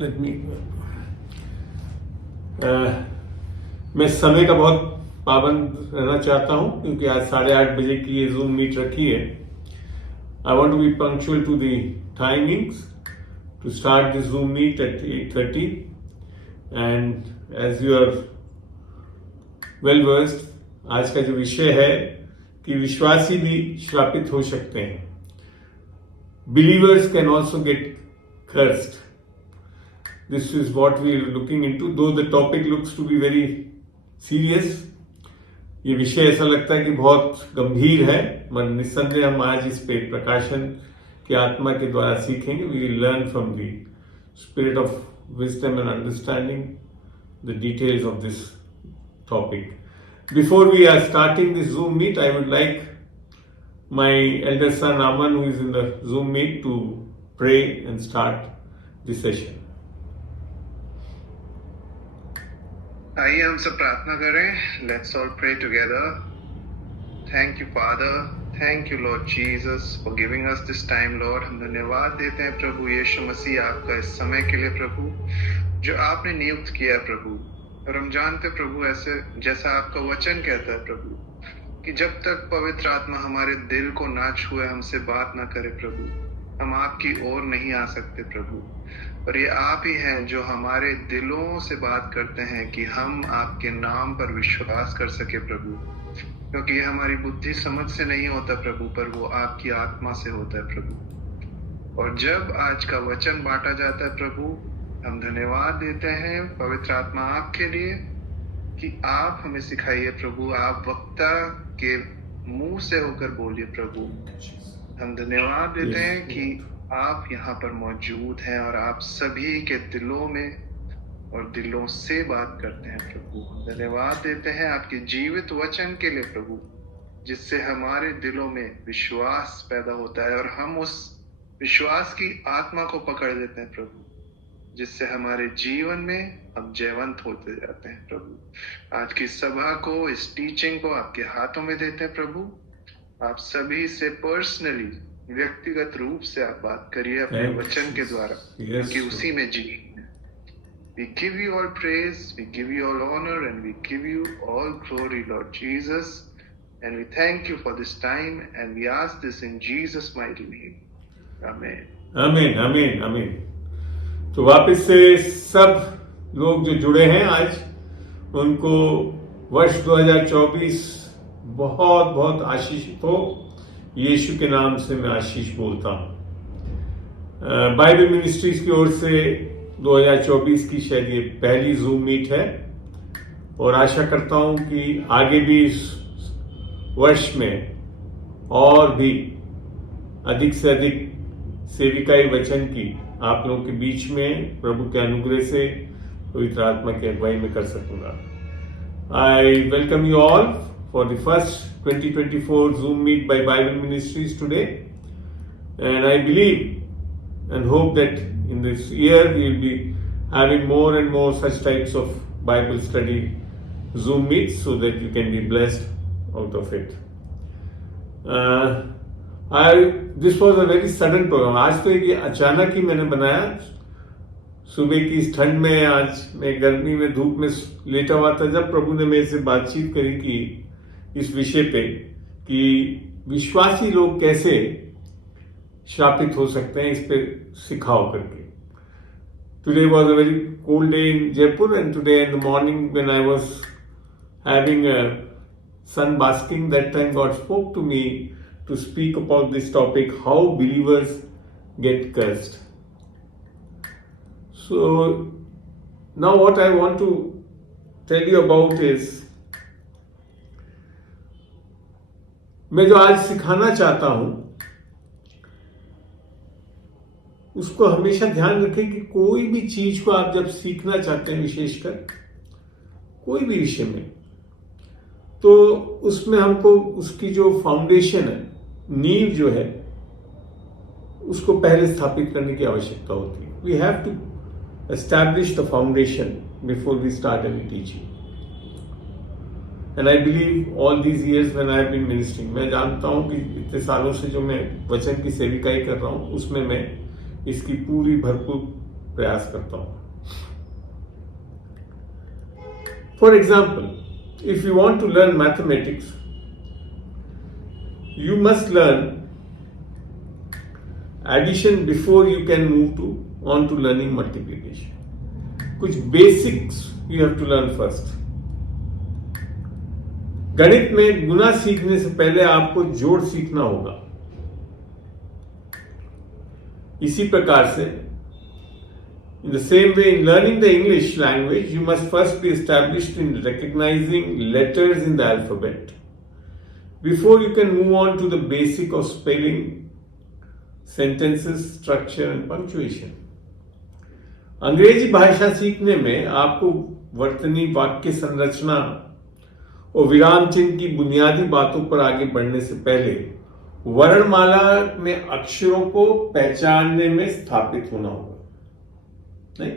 Let me मैं समय का बहुत पाबंद रहना चाहता हूं क्योंकि आज 8:30 बजे की ये जूम मीट रखी है. I want to be punctual to the timings to start this Zoom meet at 8:30 and as you are well versed, आज का जो विषय है कि विश्वासी भी श्रापित हो सकते हैं. Believers can also get cursed. This is what we are looking into, though the topic looks to be very serious. ये विषय ऐसा लगता है कि बहुत गंभीर है, मगर निस्संदेह हम आज इस पे प्रकाशन की आत्मा के द्वारा सीखेंगे. We will learn from the spirit of wisdom and understanding the details of this topic. Before we are starting this Zoom meet, I would like my elder son Aman, who is in the Zoom meet, to pray and start the session. आइए हम सब प्रार्थना करें. Let's all pray together. Thank you, Father. Thank you, Lord Jesus, for giving us this time, Lord. हम धन्यवाद देते हैं प्रभु यीशु मसीह आपका इस समय के लिए प्रभु, जो आपने नियुक्त किया है प्रभु. और हम जानते हैं प्रभु, ऐसे जैसा आपका वचन कहता है प्रभु, कि जब तक पवित्र आत्मा हमारे दिल को ना छुए, हमसे बात ना करे प्रभु, हम आपकी ओर नहीं आ सकते प्रभु. और ये आप ही हैं जो हमारे दिलों से बात करते हैं कि हम आपके नाम पर विश्वास कर सके प्रभु, क्योंकि ये हमारी बुद्धि समझ से नहीं होता प्रभु, पर वो आपकी आत्मा से होता है प्रभु. और जब आज का वचन बांटा जाता है प्रभु, हम धन्यवाद देते हैं पवित्र आत्मा आपके लिए कि आप हमें सिखाइए प्रभु, आप वक्ता के मुंह से होकर बोलिए प्रभु. हम धन्यवाद देते हैं कि आप यहाँ पर मौजूद हैं और आप सभी के दिलों में और दिलों से बात करते हैं प्रभु. हम धन्यवाद देते हैं आपके जीवित वचन के लिए प्रभु, जिससे हमारे दिलों में विश्वास पैदा होता है और हम उस विश्वास की आत्मा को पकड़ लेते हैं प्रभु, जिससे हमारे जीवन में हम जयवंत होते जाते हैं प्रभु. आज की सभा को, इस टीचिंग को आपके हाथों में देते हैं प्रभु. आप सभी से पर्सनली, व्यक्तिगत रूप से आप बात करिए अपने वचन के द्वारा, क्योंकि उसी में जी. We give you all praise, we give you all honor, and we give you all glory, Lord Jesus. And we thank you for this time, and we ask this in Jesus' mighty name. Amen. Amen, amen, amen. तो वापस से सब लोग जो जुड़े हैं आज, उनको वर्ष 2024 बहुत बहुत आशीषित हो. यीशु के नाम से मैं आशीष बोलता हूँ. बाइबल मिनिस्ट्रीज की ओर से 2024 की शायद ये पहली जूम मीट है और आशा करता हूँ कि आगे भी इस वर्ष में और भी अधिक से अधिक सेविकाई वचन की आप लोगों के बीच में प्रभु के अनुग्रह से पवित्र आत्मा की अगुवाई में कर सकूंगा. I welcome you all for the first 2024 Zoom meet by Bible Ministries today, and I believe and hope that in this year we will be having more and more such types of Bible study Zoom meets so that you can be blessed out of it. This was a very sudden program. आज तो ये अचानक ही मैंने बनाया. सुबह की इस ठंड में, आज मैं गर्मी में धूप में लेटा हुआ था, जब प्रभु ने मेरे से बातचीत करी कि इस विषय पे कि विश्वासी लोग कैसे श्रापित हो सकते हैं, इस पे सिखाओ करके. Today was a very cold day in Jaipur, and today in the morning when I was having a sun basking, that time God spoke to me to speak about this topic, how believers get cursed. So now what I want to tell you about is, मैं जो आज सिखाना चाहता हूं उसको हमेशा ध्यान रखें कि कोई भी चीज को आप जब सीखना चाहते हैं, विशेषकर कोई भी विषय में, तो उसमें हमको उसकी जो फाउंडेशन है, नींव जो है, उसको पहले स्थापित करने की आवश्यकता होती है. We have to establish the foundation before we start any teaching. And I believe all these years when I have been ministering, मैं जानता हूं कि इतने सालों से जो मैं वचन की सेविकाई कर रहा हूं, उसमें मैं इसकी पूरी भरपूर प्रयास करता हूं। For example, if you want to learn mathematics, you must learn addition before you can move on to learning multiplication. कुछ basics you have to learn first. गणित में गुना सीखने से पहले आपको जोड़ सीखना होगा। इसी प्रकार से in the same way, in learning the English language, you must first be established in recognizing letters in the alphabet before you can move on to the basic of spelling, sentences, structure and punctuation. अंग्रेजी भाषा सीखने में आपको वर्तनी, वाक्य संरचना और विराम चिन्ह की बुनियादी बातों पर आगे बढ़ने से पहले वर्णमाला में अक्षरों को पहचानने में स्थापित होना होगा। नहीं,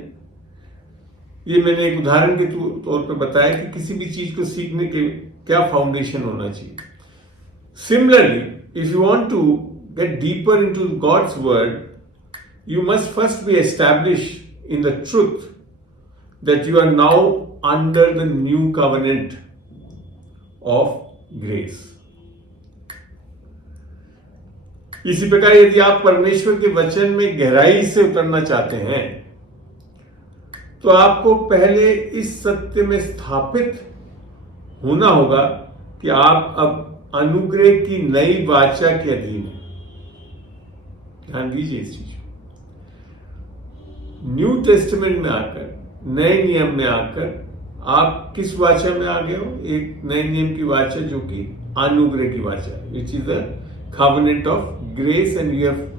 ये मैंने एक उदाहरण के तौर पर बताया कि किसी भी चीज को सीखने के क्या फाउंडेशन होना चाहिए। Similarly, if you want to get deeper into God's word, you must first be established in the truth that you are now under the new covenant of grace. इसी प्रकार यदि आप परमेश्वर के वचन में गहराई से उतरना चाहते हैं, तो आपको पहले इस सत्य में स्थापित होना होगा कि आप अब अनुग्रह की नई वाचा के अधीन है। ध्यान दीजिए इस चीज को। न्यू टेस्टमेंट में आकर, नए नियम में आकर आप किस वाचा में आ गए हो? एक नए नियम की वाचा जो कि अनुग्रह की वाचा है, which is the covenant of grace and you have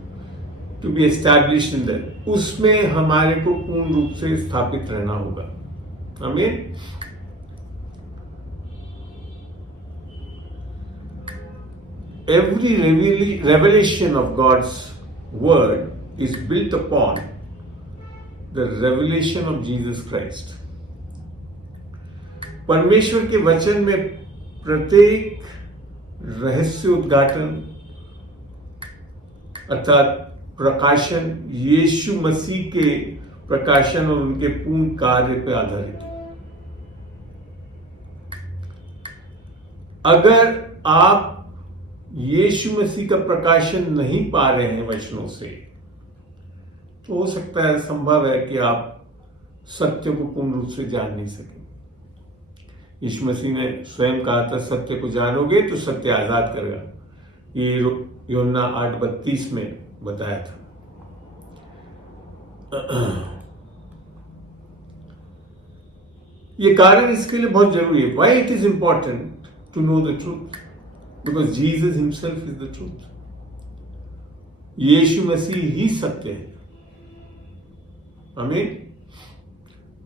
to be established in that. उसमें हमारे को पूर्ण रूप से स्थापित रहना होगा। आमीन। Every revelation of God's word is built upon the revelation of Jesus Christ. परमेश्वर के वचन में प्रत्येक रहस्य उद्घाटन अर्थात प्रकाशन यीशु मसीह के प्रकाशन और उनके पूर्ण कार्य पर आधारित है। अगर आप यीशु मसीह का प्रकाशन नहीं पा रहे हैं वचनों से, तो हो सकता है, संभव है कि आप सत्य को पूर्ण रूप से जान नहीं सके। यीशु मसीह ने स्वयं कहा था, सत्य को जानोगे तो सत्य आजाद करेगा। ये यूहन्ना 8:32 में बताया था। ये कारण इसके लिए बहुत जरूरी है। Why it is important to know the truth? Because Jesus himself is the truth. Yeshu Masih ही सत्य है। आमीन।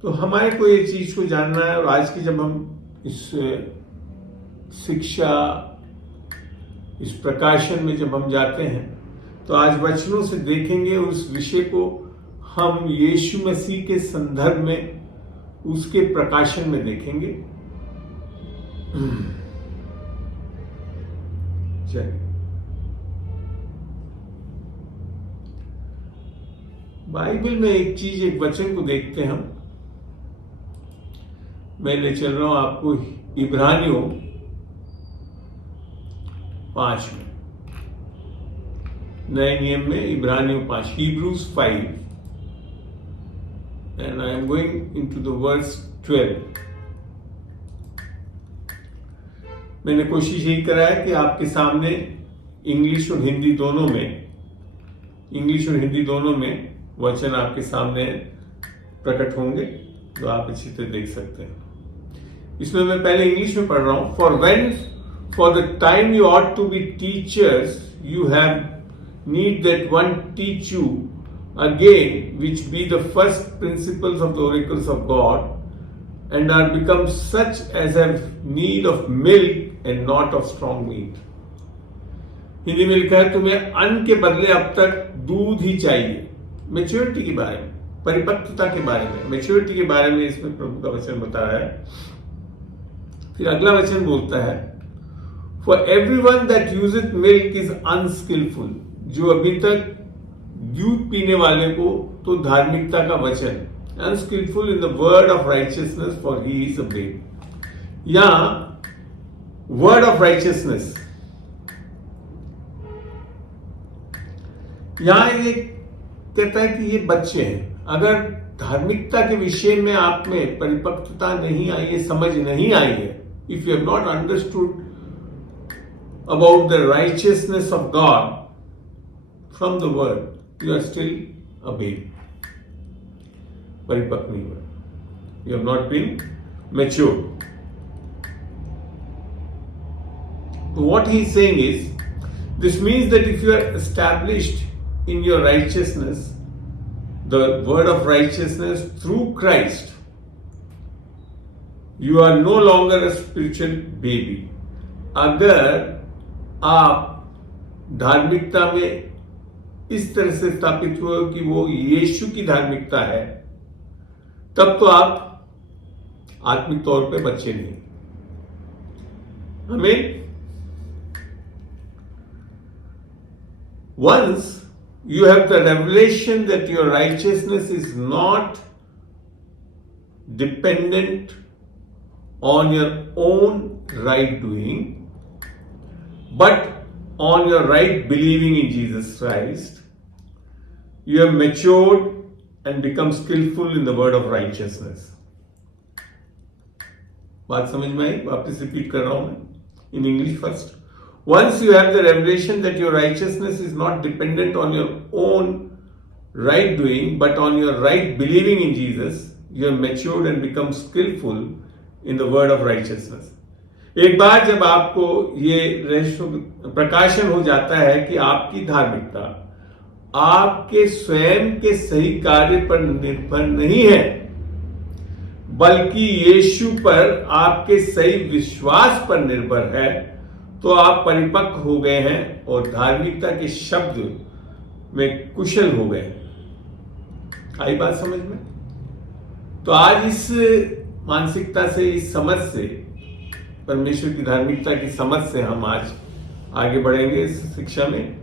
तो हमारे को ये चीज को जानना है। और आज की जब हम इस शिक्षा, इस प्रकाशन में जब हम जाते हैं, तो आज वचनों से देखेंगे उस विषय को हम यीशु मसीह के संदर्भ में, उसके प्रकाशन में देखेंगे। बाइबल में एक चीज, एक वचन को देखते हैं हम। मैं ले चल रहा हूं आपको इब्रानियों 5 में, नए नियम में इब्रानियों 5, Hebrews 5, and I am going into the verse 12. मैंने कोशिश यही करा है कि आपके सामने इंग्लिश और हिंदी दोनों में वचन आपके सामने प्रकट होंगे, तो आप अच्छी तरह देख सकते हैं। इसमें मैं पहले इंग्लिश में पढ़ रहा हूं। For the time you ought to be teachers, you have need that one teach you again which be the first principles of the oracles of God and are become such as have need of milk and not of strong meat. Hindi में लिखा है, तुम्हें अन्न के बदले अब तक दूध ही चाहिए। मैच्योरिटी के बारे में, परिपक्वता के बारे में, मैच्योरिटी के बारे में इसमें प्रभु का वचन बता रहा है। फिर अगला वचन बोलता है, for everyone that useth milk is unskillful. जो अभी तक दूध पीने वाले को तो धार्मिकता का वचन, unskillful in the word of righteousness for he is a babe. यहां वर्ड ऑफ राइचियसनेस, यहां ये कहता है कि ये बच्चे हैं। अगर धार्मिकता के विषय में आप में परिपक्वता नहीं आई है, समझ नहीं आई है, if you have not understood about the righteousness of God from the word, you are still a babe. परिपक्व नहीं हुए, you have not been mature. So what he is saying is, this means that if you are established in your righteousness, the word of righteousness through Christ, you are no longer a spiritual baby. अगर आप धार्मिकता में इस तरह से स्थापित हुए कि वो यीशु की धार्मिकता है, तब तो आप आत्मिक तौर पे बच्चे नहीं। हमें once you have the revelation that your righteousness is not dependent on your own right doing, but on your right believing in Jesus Christ, you have matured and become skillful in the word of righteousness. बात समझ में आई? वापस repeat कर रहा हूं मैं in English first. Once you have the revelation that your righteousness is not dependent on your own right doing, but on your right believing in Jesus, you have matured and become skillful in the word of righteousness. एक बार जब आपको ये रहस्य प्रकाशन हो जाता है कि आपकी धार्मिकता आपके स्वयं के सही कार्य पर निर्भर नहीं है, बल्कि यीशु पर आपके सही विश्वास पर निर्भर है, तो आप परिपक्व हो गए हैं और धार्मिकता के शब्द में कुशल हो गए। आई बात समझ में? तो आज इस मानसिकता से, इस समझ से, परमेश्वर की धार्मिकता की समझ से हम आज आगे बढ़ेंगे इस शिक्षा में।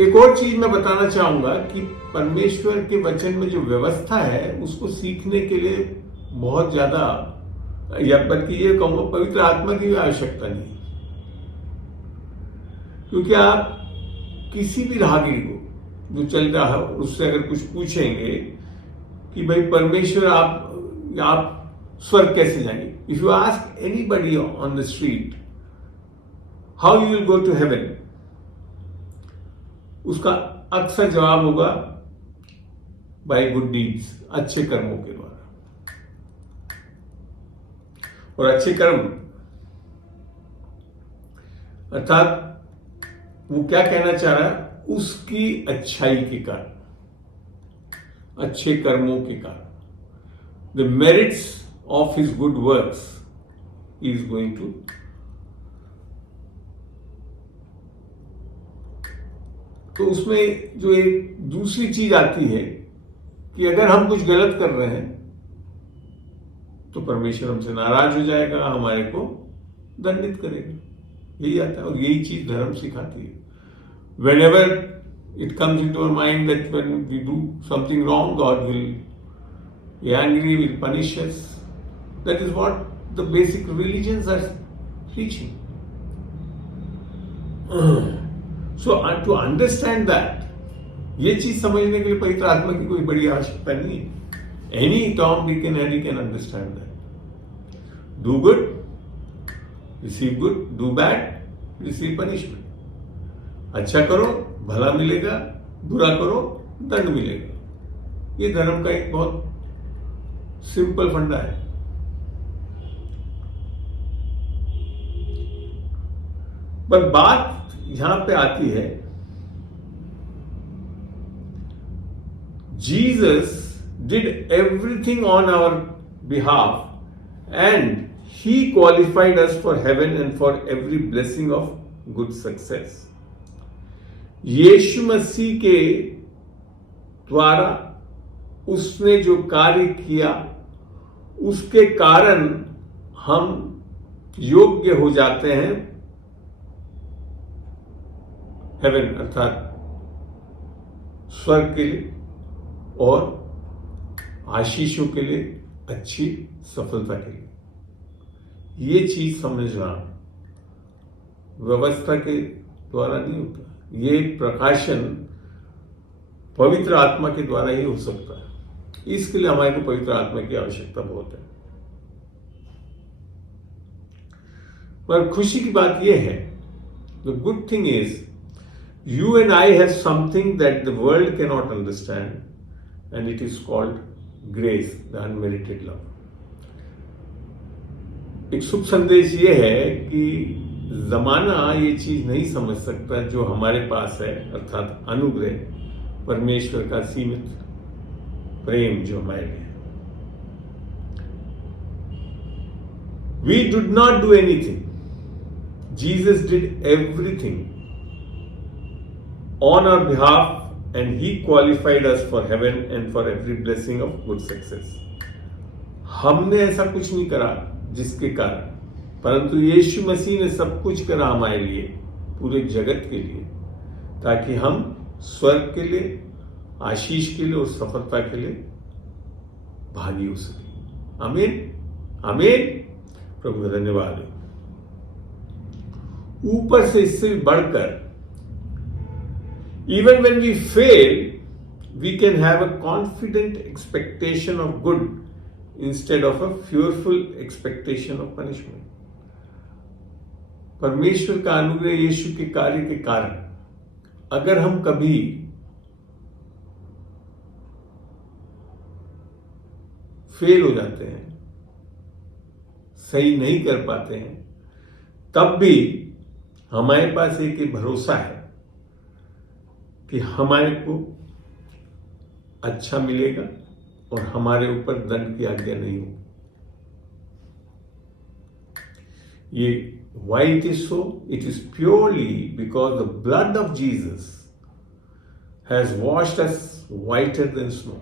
एक और चीज मैं बताना चाहूंगा कि परमेश्वर के वचन में जो व्यवस्था है उसको सीखने के लिए बहुत ज्यादा, या बल्कि ये कहूंगा पवित्र आत्मा की भी आवश्यकता नहीं, क्योंकि आप किसी भी राहगीर को जो चल रहा है उससे अगर कुछ पूछेंगे कि भाई परमेश्वर आप स्वर्ग कैसे जाएंगे, if you ask anybody on the street how you will go to heaven, उसका अक्सर जवाब होगा बाय गुड डीड्स, अच्छे कर्मों के द्वारा। और अच्छे कर्म अर्थात वो क्या कहना चाह रहा है, उसकी अच्छाई के कारण, अच्छे कर्मों के कारण, the merits of his good works he is going to, तो उसमें जो एक दूसरी चीज आती है कि अगर हम कुछ गलत कर रहे हैं तो परमेश्वर हमसे नाराज हो जाएगा, हमारे को दंडित करेगा। यही आता है और यही चीज धर्म सिखाती है। whenever it comes into our mind that when we do something wrong, God will be angry, will punish us. That is what the basic religions are preaching. So to understand that, ये चीज समझने के लिए पवित्र आत्मा की कोई बड़ी आवश्यकता नहीं है। Any Tom, Dick and Harry can understand that. Do good, receive good. Do bad, receive punishment. अच्छा करो, भला मिलेगा, बुरा करो, दंड मिलेगा। ये धर्म का एक बहुत सिंपल फंडा है। पर बात यहां पे आती है, Jesus did everything on our behalf and he qualified us for heaven and for every blessing of good success. यीशु मसीह के द्वारा उसने जो कार्य किया उसके कारण हम योग्य हो जाते हैं हेवन अर्थात स्वर्ग के लिए और आशीषों के लिए, अच्छी सफलता के लिए। ये चीज समझना व्यवस्था के द्वारा नहीं होता, ये प्रकाशन पवित्र आत्मा के द्वारा ही हो सकता है। इसके लिए हमारे को पवित्र आत्मा की आवश्यकता बहुत है। पर खुशी की बात यह है, the good thing is you and I have something that the world cannot understand, and it is called grace, the unmerited love. एक शुभ संदेश ये है कि जमाना ये चीज नहीं समझ सकता जो हमारे पास है, अर्थात अनुग्रह, परमेश्वर का सीमित प्रेम जो हमारे लिए है। We did not do anything. Jesus did everything on our behalf, and he qualified us for heaven and for every blessing of good success. हमने ऐसा कुछ नहीं करा जिसके कारण, परंतु यीशु मसीह ने सब कुछ करा हमारे लिए, पूरे जगत के लिए, ताकि हम स्वर्ग के लिए, आशीष के लिए और सफलता के लिए भागी हो सके। आमीन, आमीन। प्रभु का धन्यवाद हो। ऊपर से इससे भी बढ़कर, even when we fail, we can have a confident expectation of good instead of a fearful expectation of punishment. परमेश्वर का अनुग्रह यीशु के कार्य के कारण अगर हम कभी फेल हो जाते हैं, सही नहीं कर पाते हैं, तब भी हमारे पास एक भरोसा है कि हमारे को अच्छा मिलेगा और हमारे ऊपर दंड की आज्ञा नहीं होगी। ये why it is so? It is purely because the blood of Jesus has washed us whiter than snow.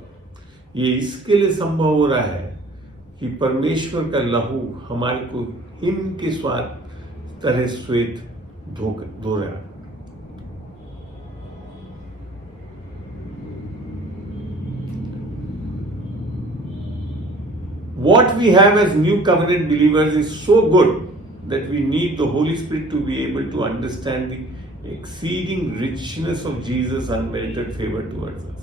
ये इसके लिए संभव हो रहा है कि परमेश्वर का लहू हमारे को हिम के स्वाद तरह श्वेत धो रहा है। What we have as new covenant believers is so good that we need the Holy Spirit to be able to understand the exceeding richness of Jesus' unmerited favor towards us.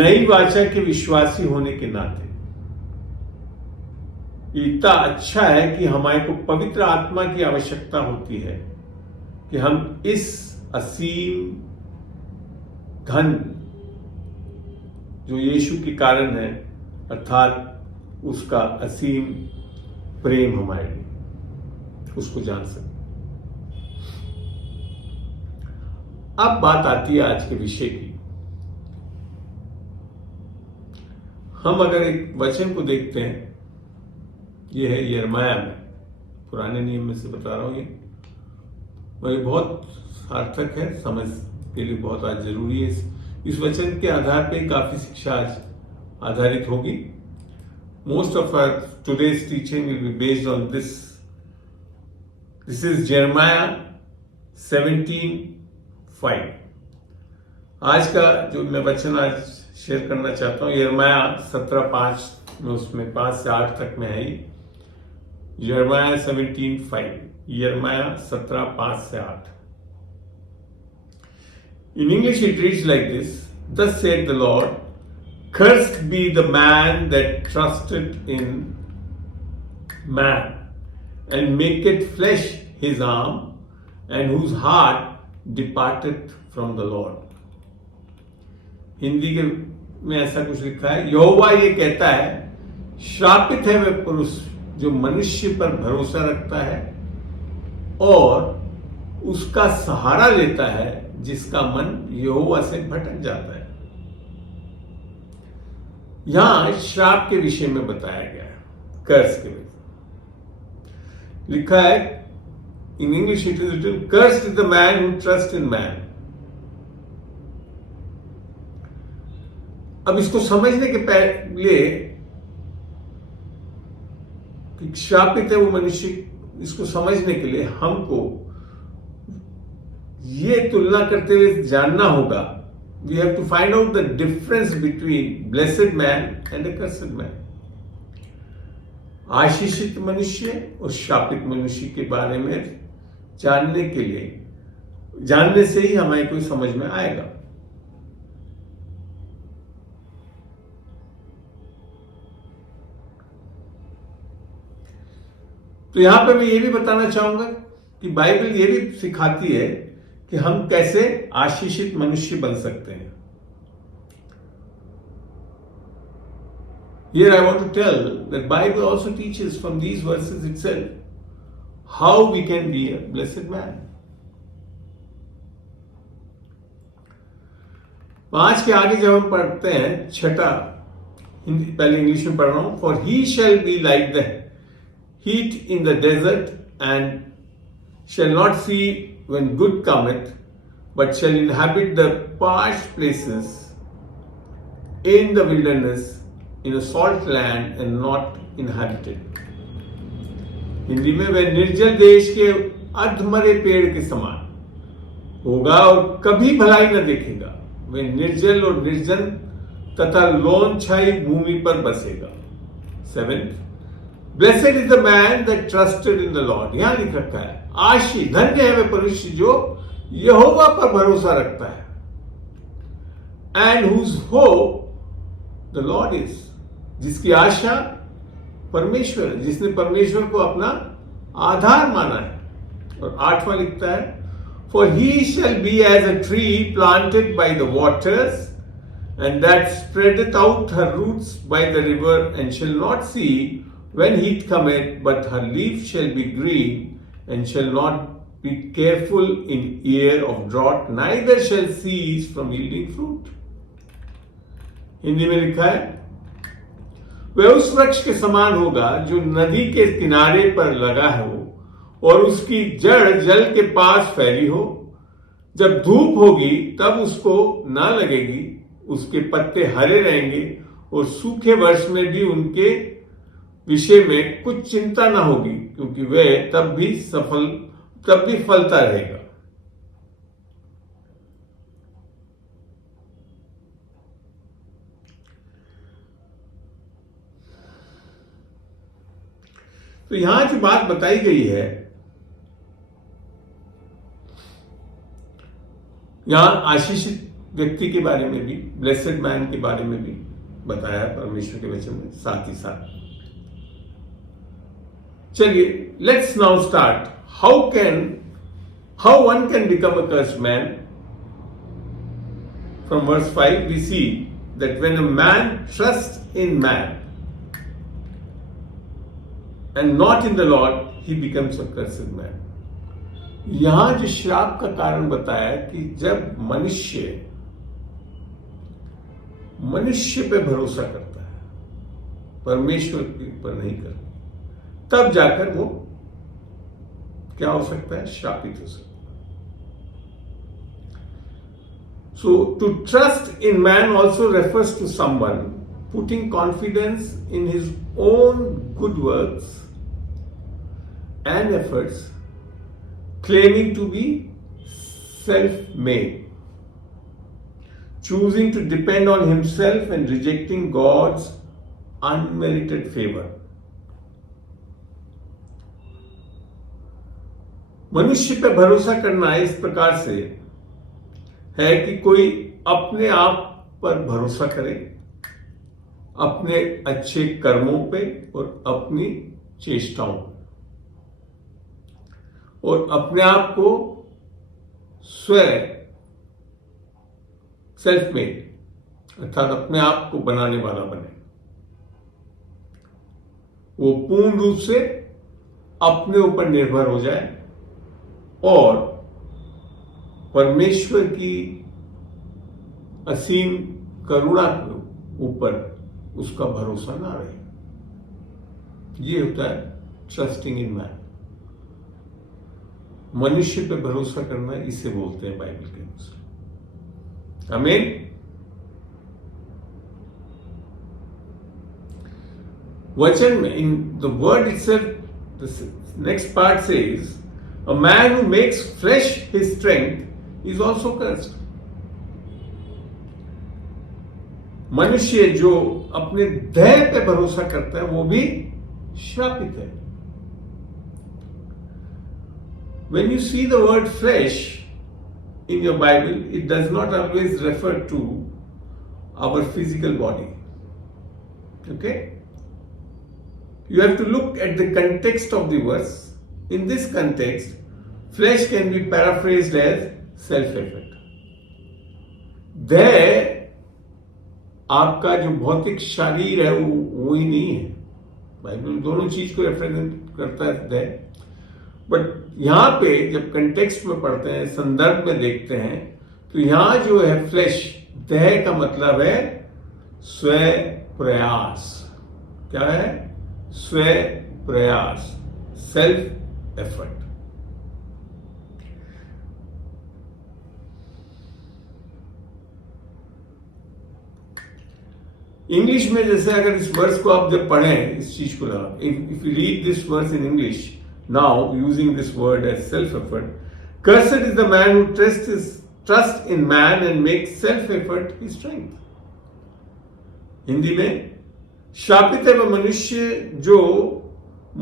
नई वाचा के विश्वासी होने के नाते इतना अच्छा है कि हमारे को पवित्र आत्मा की आवश्यकता होती है कि हम इस असीम धन जो यीशु के कारण है, अर्थात उसका असीम प्रेम हमारे लिए, उसको जान सके। अब बात आती है आज के विषय की। हम अगर एक वचन को देखते हैं, ये है यिर्मयाह में, पुराने नियम में से बता रहा हूं ये, और ये बहुत सार्थक है, समझ के लिए बहुत आज जरूरी है। इस वचन के आधार पे काफी शिक्षा आज आधारित होगी। Most of our today's teaching will be based on this. This is Yirmayah 17:5। आज का जो मैं वचन आज शेयर करना चाहता हूं, यिर्मयाह 17:5 में, उसमें 5 से 8 तक में है। यिर्मयाह 17:5, यिर्मयाह 17:5 से 8। In English it reads like this: Thus said the Lord, cursed be the man that trusted in man, and maketh flesh his arm, and whose heart departed from the Lord. Hindi के में ऐसा कुछ लिखा है, यहोवा ये कहता है, श्रापित है वह पुरुष जो मनुष्य पर भरोसा रखता है और उसका सहारा लेता है, जिसका मन यहोवा से भटक जाता है। यहां श्राप के विषय में बताया गया है, कर्स के विषय लिखा है। In English it is written, cursed is the man who trust in man. अब इसको समझने के पहले कि श्रापित है वो मनुष्य, इसको समझने के लिए हमको ये तुलना करते हुए जानना होगा, we have to find out the difference between blessed man and a cursed man. आशीषित मनुष्य और शापित मनुष्य के बारे में जानने के लिए, जानने से ही हमें कोई समझ में आएगा। तो यहां पे मैं ये भी बताना चाहूंगा कि बाइबल ये भी सिखाती है कि हम कैसे आशीषित मनुष्य बन सकते हैं। Here I want to tell that Bible also teaches from these verses itself how we can be a blessed man. आज के आगे जब हम पढ़ते हैं छठा, हिंदी पहले इंग्लिश में पढ़ रहा हूं, for he shall be like the heat in the desert and shall not see when good cometh, but shall inhabit the parched places in the wilderness, in a salt land and not inhabited. Hindi में वह निर्जल देश के अधमरे पेड़ के समान होगा और कभी भलाई न देखेगा। वह निर्जल और निर्जन तथा लोन छाई भूमि पर बसेगा। 7th, Blessed is the man that trusted in the Lord. यहां लिख रखा है, आशी धन्य है वह मनुष्य जो यहोवा पर भरोसा रखता है, and whose hope the Lord is, जिसकी आशा परमेश्वर है, जिसने परमेश्वर को अपना आधार माना है। और 8वां लिखता है, for he shall be as a tree planted by the waters, and that spreadeth out her roots by the river, and shall not see when heat cometh, but her leaf shall be green, and shall not be careful in year of drought, neither shall cease from yielding fruit. Hindi में लिखा है, वह उस वृक्ष के समान होगा जो नदी के किनारे पर लगा हो और उसकी जड़ जल के पास फैली हो। जब धूप होगी तब उसको ना लगेगी, उसके पत्ते हरे रहेंगे और सूखे वर्ष में भी उनके विषय में कुछ चिंता ना होगी, क्योंकि वह तब भी फलता रहेगा। तो यहां जो बात बताई गई है, यहां आशीषित व्यक्ति के बारे में भी, ब्लेसेड मैन के बारे में भी बताया परमेश्वर के वचन में साथ ही साथ। चलिए, let's now start how one can become a cursed man. From verse 5 we see that when a man trusts in man and not in the Lord, he becomes a cursed man. यहां जो श्राप का कारण बताया कि जब मनुष्य पे भरोसा करता है, परमेश्वर के ऊपर नहीं करता, तब जाकर वो क्या हो सकता है, श्रापित हो सकता है। So to trust in man also refers to someone putting confidence in his own good works and efforts, claiming to be self-made, choosing to depend on himself and rejecting God's unmerited favor. मनुष्य पे भरोसा करना इस प्रकार से है कि कोई अपने आप पर भरोसा करे, अपने अच्छे कर्मों पे और अपनी चेष्टाओं पे, और अपने आप को स्वयं सेल्फ मेड अर्थात अपने आप को बनाने वाला बने। वो पूर्ण रूप से अपने ऊपर निर्भर हो जाए और परमेश्वर की असीम करुणा के ऊपर उसका भरोसा ना रहे। ये होता है ट्रस्टिंग इन मैन। मनुष्य पे भरोसा करना इसे बोलते हैं बाइबल के अनुसार। आमीन। वचन में इन the word itself the next part says, a man who makes flesh his strength is also cursed. मनुष्य जो अपने देह पे भरोसा करता है वो भी श्रापित है। When you see the word flesh in your Bible, it does not always refer to our physical body. Okay? You have to look at the context of the verse. In this context, flesh can be paraphrased as self-effort. देह आपका जो भौतिक शरीर है वो ही नहीं है। Bible दोनों चीज को रिप्रेजेंट करता है देह। बट यहां पे जब कंटेक्स्ट में पढ़ते हैं, संदर्भ में देखते हैं, तो यहां जो है फ्लैश, देह का मतलब है स्व प्रयास। क्या है? स्व प्रयास, सेल्फ एफर्ट। इंग्लिश में जैसे अगर इस वर्स को आप जब पढ़ें, इस चीज को लगा, if you read this verse in English now using this word as self-effort, cursed is the man who trusts in man and makes self-effort his strength. Hindi में शापित है वह मनुष्य जो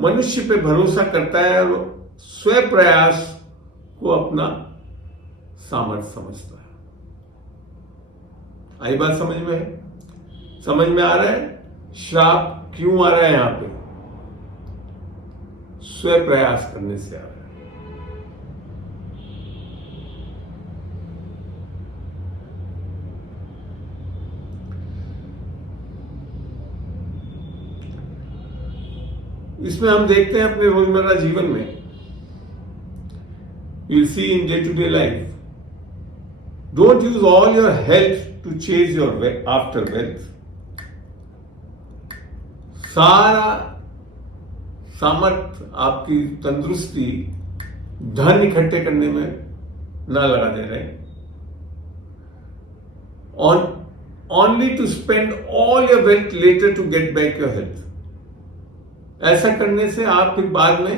मनुष्य पे भरोसा करता है और स्व प्रयास को अपना सामर्थ्य समझता है। आई बात समझ में है? समझ में आ रहा है श्राप क्यों आ रहा है? यहां पे स्व प्रयास करने से आ रहा है। इसमें हम देखते हैं अपने रोजमर्रा जीवन में, you'll see in day-to-day life, don't use all your health to chase your after wealth. सारा सामर्थ, आपकी तंदुरुस्ती धन इकट्ठे करने में ना लगा दे रहे, only to spend all your wealth later to get back your health. ऐसा करने से आप फिर बाद में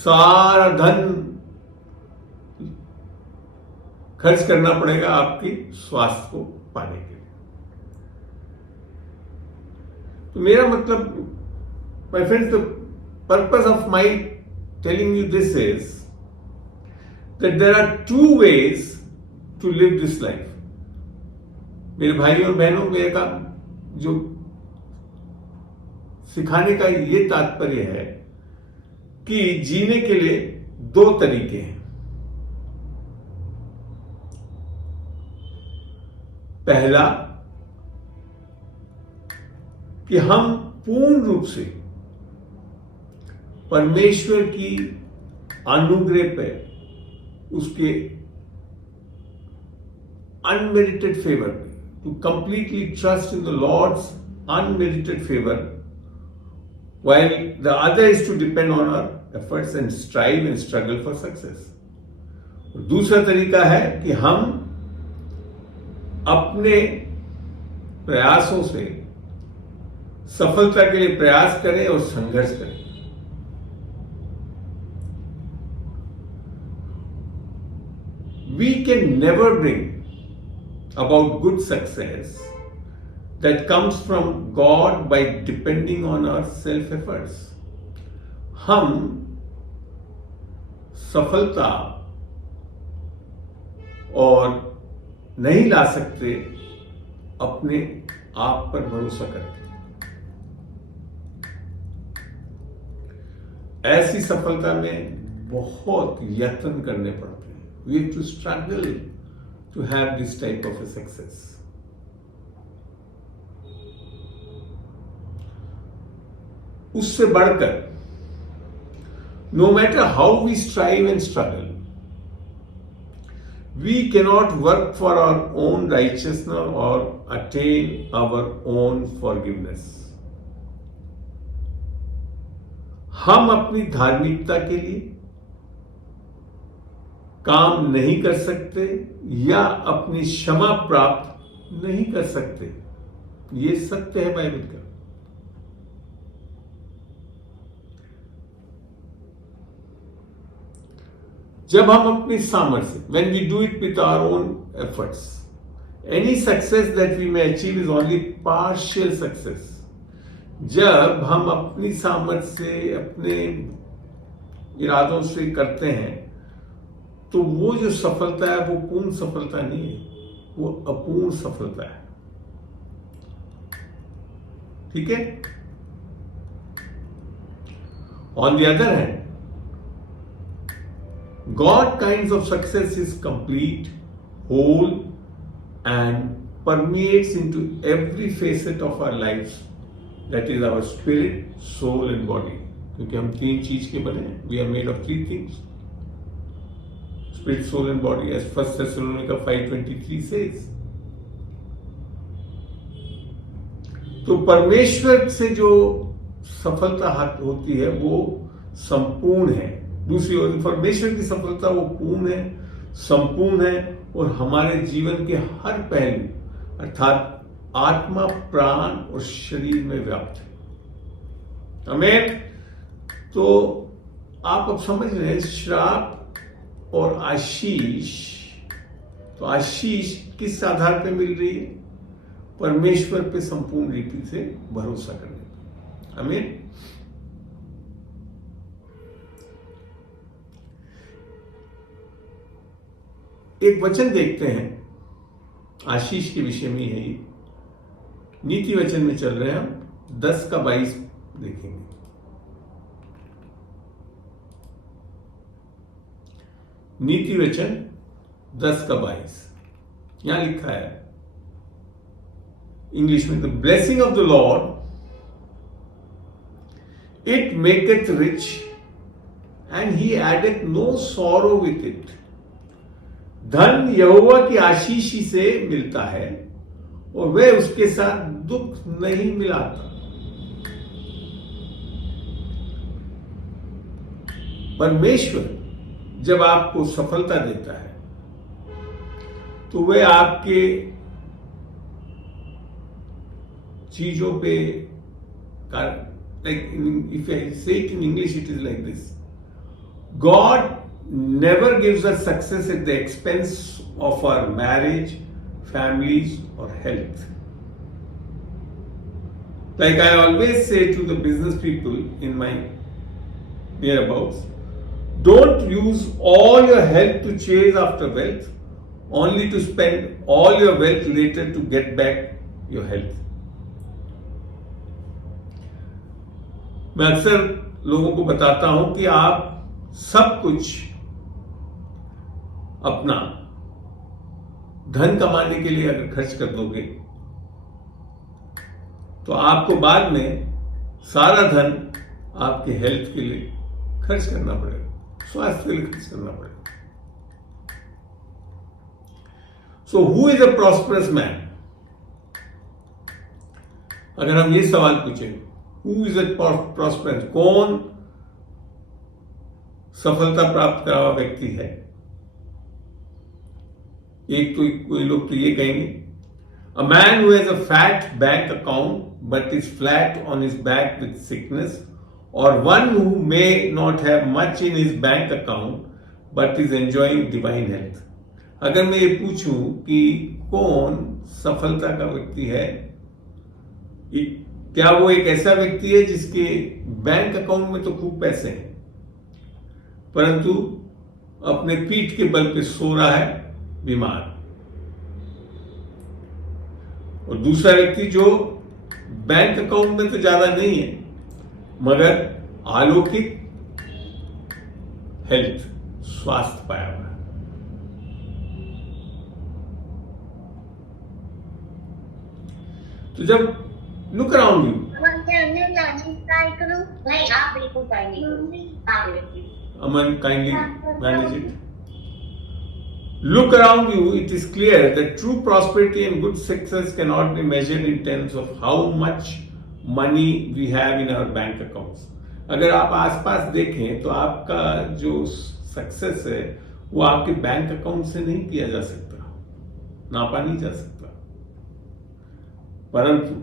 सारा धन खर्च करना पड़ेगा आपकी स्वास्थ्य को पाने के लिए। तो मेरा मतलब, my friends, the purpose of my telling you this is that there are two ways to live this life. मेरे भाइयों और बहनों, मेरे का जो सिखाने का ये तात्पर्य है कि जीने के लिए दो तरीके हैं। पहला कि हम पूर्ण रूप से परमेश्वर की अनुग्रह पे, उसके अनमेरिटेड फेवर पे, to completely trust in the lord's unmerited favour, while the other is to depend on our efforts and strive and struggle for success. दूसरा तरीका है कि हम अपने प्रयासों से सफलता के लिए प्रयास करें और संघर्ष करें। We can never bring about good success that comes from God by depending on our self efforts. हम सफलता और नहीं ला सकते अपने आप पर भरोसा करके। ऐसी सफलता में बहुत यत्न करने पड़ते हैं। We have to struggle to have this type of a success. उससे बढ़कर, no matter how we strive and struggle, we cannot work for our own righteousness or attain our own forgiveness. हम अपनी धार्मिकता के लिए काम नहीं कर सकते या अपनी क्षमा प्राप्त नहीं कर सकते। ये सत्य है बाइबल का। जब हम अपनी सामर्थ्य, when we do it with our own efforts, any success that we may achieve is only partial success. जब हम अपनी सामर्थ्य से, अपने इरादों से करते हैं, तो वो जो सफलता है वो पूर्ण सफलता नहीं है, वो अपूर्ण सफलता है। ठीक है? On the other hand, God kinds of success is complete, whole, and permeates into every facet of our lives. That is our spirit, soul and body. क्योंकि हम 3 चीज के बने हैं. We are made of 3 things. Spirit, soul and body, as 1 Thessalonica 5:23 says. तो परमेश्वर से जो सफलता होती है वो संपूर्ण है। दूसरी ओर परमेश्वर की सफलता वो पूर्ण है, संपूर्ण है और हमारे जीवन के हर पहलू अर्थात आत्मा, प्राण और शरीर में व्याप्त है। आमीन। तो आप अब समझ रहे हैं श्राप और आशीष। तो आशीष किस आधार पे मिल रही है? परमेश्वर पे संपूर्ण रीति से भरोसा करने पे। आमीन। एक वचन देखते हैं, आशीष के विषय में है ये। नीति वचन में चल रहे हैं हम, 10 का 22 देखेंगे। नीति वचन 10 का 22 यहां लिखा है इंग्लिश में, the blessing of the lord it maketh rich and he addeth no sorrow with it. धन यहोवा की आशीष ही से मिलता है और वह उसके साथ दुख नहीं मिलाता। परमेश्वर जब आपको सफलता देता है तो वह आपके चीजों पे, like if I say it in English, it is like this: God never gives us success at the expense of our marriage, families, or health. Like I always say to the business people in my nearabouts, don't use all your health to chase after wealth, only to spend all your wealth later to get back your health. मैं अक्सर लोगों को बताता हूं कि आप सब कुछ अपना धन कमाने के लिए अगर खर्च कर दोगे तो आपको बाद में सारा धन आपके हेल्थ के लिए खर्च करना पड़ेगा, स्वास्थ्य के लिए खर्च करना पड़ेगा। So who is a prosperous man? अगर हम ये सवाल पूछें, हु इज अ प्रॉस्परस, कौन सफलता प्राप्त करा हुआ व्यक्ति है? एक तो कोई लोग तो ये कहेंगे, a man who has a fat bank account but is flat on his back with sickness, और one who may not have much in his bank account but is enjoying divine health. अगर मैं ये पूछूं कि कौन सफलता का व्यक्ति है, क्या वो एक ऐसा व्यक्ति है जिसके बैंक अकाउंट में तो खूब पैसे हैं परंतु अपने पीठ के बल पे सो रहा है बीमार, और दूसरा व्यक्ति जो बैंक अकाउंट में तो ज्यादा नहीं है मगर अलौकिक हेल्थ, स्वास्थ्य पाया हुआ है। तो जब look around you, Aman, kindly manage it. Look around you, it is clear that true prosperity and good success cannot be measured in terms of how much money we have in our bank accounts. अगर आप आसपास देखें तो आपका जो success है वो आपके बैंक अकाउंट से नहीं किया जा सकता, नापा नहीं जा सकता, परंतु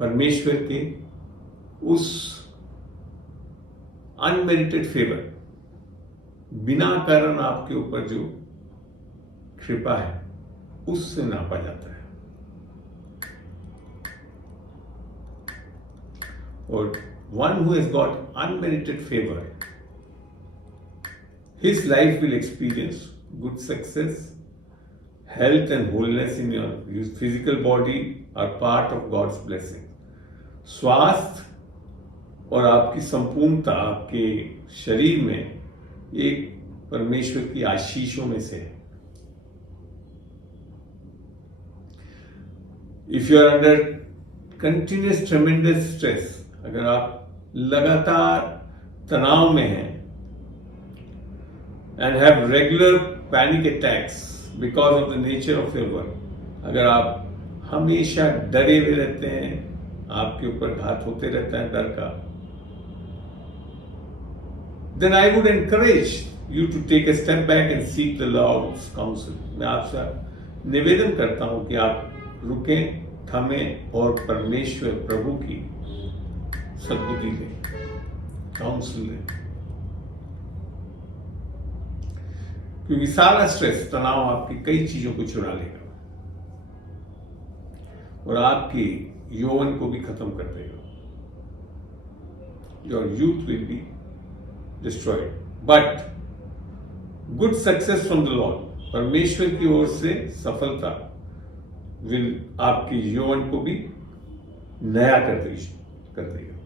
परमेश्वर के उस अनमेरिटेड फेवर बिना कारण आपके ऊपर जो कृपा है उससे नापा जाता है। और one who has got unmerited favor, his life will experience good success, health and wholeness in your physical body are part of God's blessing. स्वास्थ्य और आपकी संपूर्णता आपके शरीर में एक परमेश्वर की आशीषों में से है। If you are under continuous tremendous stress, अगर आप लगातार तनाव में हैं and have regular panic attacks because of the nature of your work, अगर आप हमेशा डरे हुए रहते हैं, आपके ऊपर घात होते रहता है डर का, then I would encourage you to take a step back and seek the Lord's counsel. मैं आपसे निवेदन करता हूं कि आप रुकें, थमें और परमेश्वर प्रभु की सद्बुद्धि लें, काउंसिल लें, क्योंकि सारा स्ट्रेस, तनाव आपकी कई चीजों को चुरा लेगा और आपकी यौवन को भी खत्म कर देगा। Your youth will be destroyed, but good success from the Lord, परमेश्वर की ओर से सफलता will आपकी यौवन को भी नया कर देगा।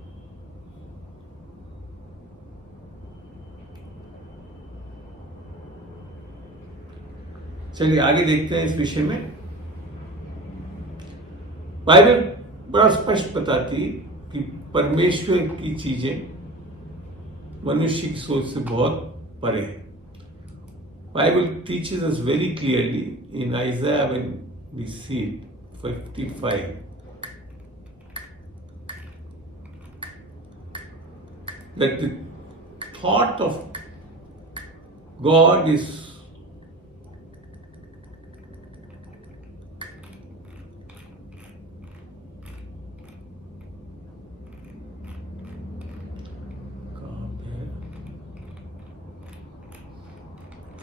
चलिए आगे देखते हैं इस विषय में। बाइबल बड़ा स्पष्ट बताती कि परमेश्वर की चीजें मनुष्य की सोच से बहुत परे है। Bible teaches us very clearly in Isaiah when we see 55 that the thought of God is कहाँ पे है?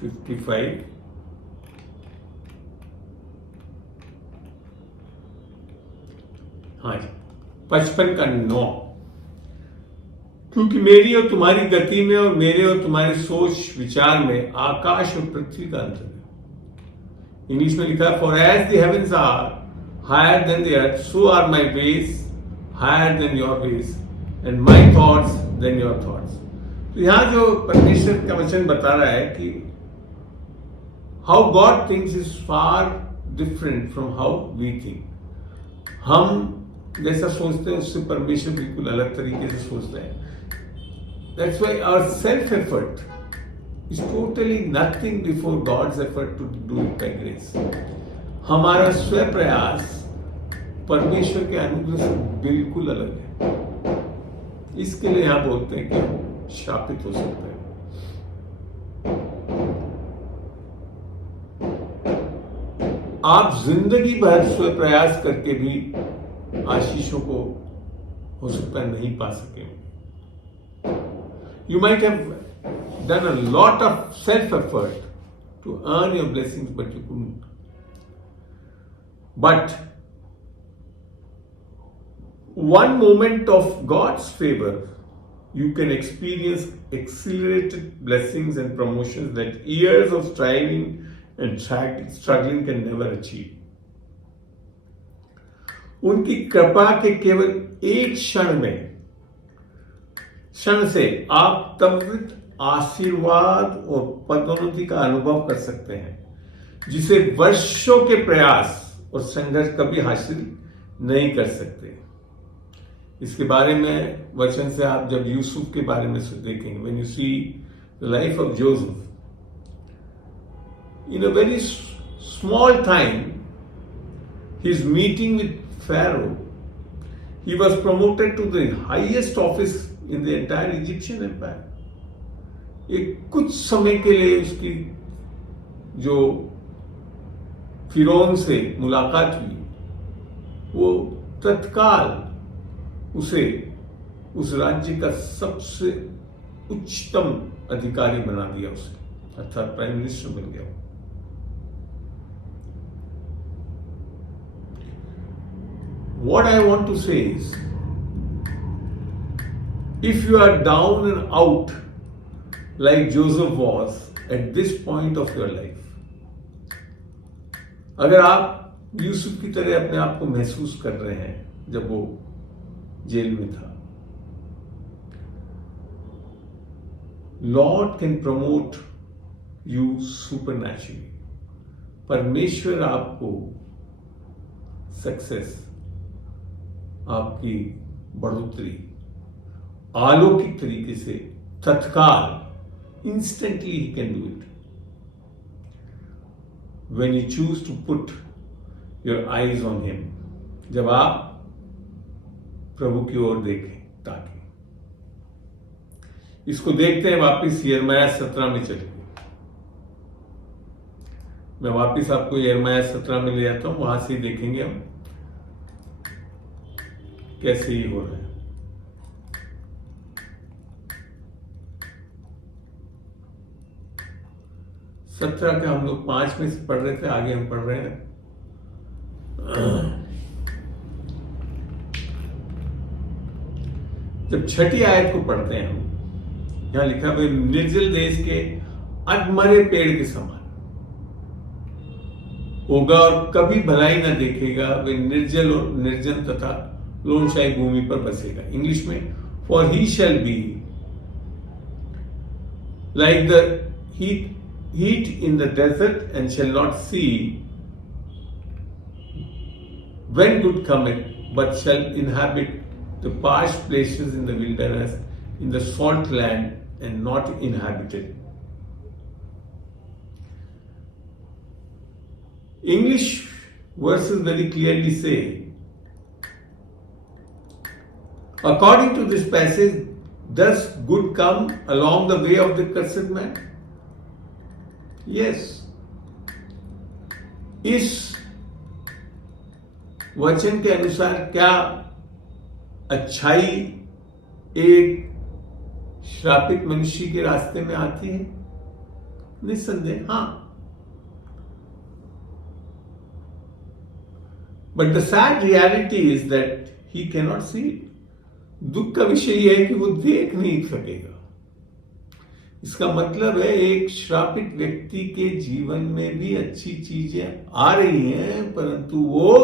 55 हाँ जी 55 का 9, क्योंकि मेरी और तुम्हारी गति में और मेरे और तुम्हारे सोच विचार में आकाश और पृथ्वी का अंतर है। इंग्लिश में लिखा है, for as the heavens are higher than the earth, so are my ways higher than your ways and my thoughts than your thoughts. तो यहां जो परमेश्वर का वचन बता रहा है कि how God thinks is far different from how we think. हम जैसा सोचते हैं उससे परमेश्वर बिल्कुल अलग तरीके से सोचते हैं। That's why our self-effort is totally nothing before God's effort to do it by grace. हमारा स्व प्रयास परमेश्वर के अनुग्रह से बिल्कुल अलग है। इसके लिए यहां बोलते हैं कि हम शापित हो सकते हैं। आप जिंदगी भर स्व प्रयास करके भी आशीषों को हो सकता है नहीं पा सके। You might have done a lot of self-effort to earn your blessings, but you couldn't. But one moment of God's favor, you can experience accelerated blessings and promotions that years of striving and struggling can never achieve. उनकी कृपा के केवल एक क्षण से आप त्वरित आशीर्वाद और पदोन्नति का अनुभव कर सकते हैं, जिसे वर्षों के प्रयास और संघर्ष कभी हासिल नहीं कर सकते। इसके बारे में वचन से आप जब यूसुफ के बारे में देखेंगे, when you see the life of Joseph, in a very small time, his meeting with Pharaoh, he was promoted to the highest office in the entire Egyptian empire. एक कुछ समय के लिए उसकी जो फिरौन से मुलाकात हुई, वो तत्काल उसे उस राज्य का सबसे उच्चतम अधिकारी बना दिया उसे, अर्थात प्राइम मिनिस्टर बन गया। What I want to say is, if you are down and out like Joseph was at this point of your life, अगर आप यूसुफ की तरह अपने आप को महसूस कर रहे हैं जब वो जेल में था, लॉर्ड कैन प्रमोट यू सुपरनैचुरली। परमेश्वर आपको सक्सेस, आपकी बढ़ोतरी अलौकिक तरीके से तत्काल, instantly he can do it when you choose to put your eyes on him, जब आप प्रभु की ओर देखें। ताकि इसको देखते हैं वापिस यिर्मयाह 17 में चले। मैं वापिस आपको यिर्मयाह 17 में ले जाता हूं, वहां से देखेंगे हम कैसे ही हो रहा है। सत्रह के हम लोग 5 में से पढ़ रहे थे, आगे हम पढ़ रहे हैं। जब छठी आयत को पढ़ते हैं हम, यहां लिखा हुआ निर्जल देश के अधमरे पेड़ के समान होगा और कभी भलाई ना देखेगा, वे निर्जल और निर्जन तथा लोनशाही भूमि पर बसेगा। इंग्लिश में, for he shall be like the heat in the desert and shall not see when good cometh, but shall inhabit the parched places in the wilderness, in the salt land and not inhabited. English verses very clearly say, according to this passage, does good come along the way of the cursed man? Yes, इस वचन के अनुसार क्या अच्छाई एक श्रापित मनुष्य के रास्ते में आती है? निस्संदेह हां। But the sad reality is that he can not see it. दुख का विषय यह है कि वो देख नहीं सकेगा। इसका मतलब है एक श्रापित व्यक्ति के जीवन में भी अच्छी चीजें आ रही हैं, परंतु वो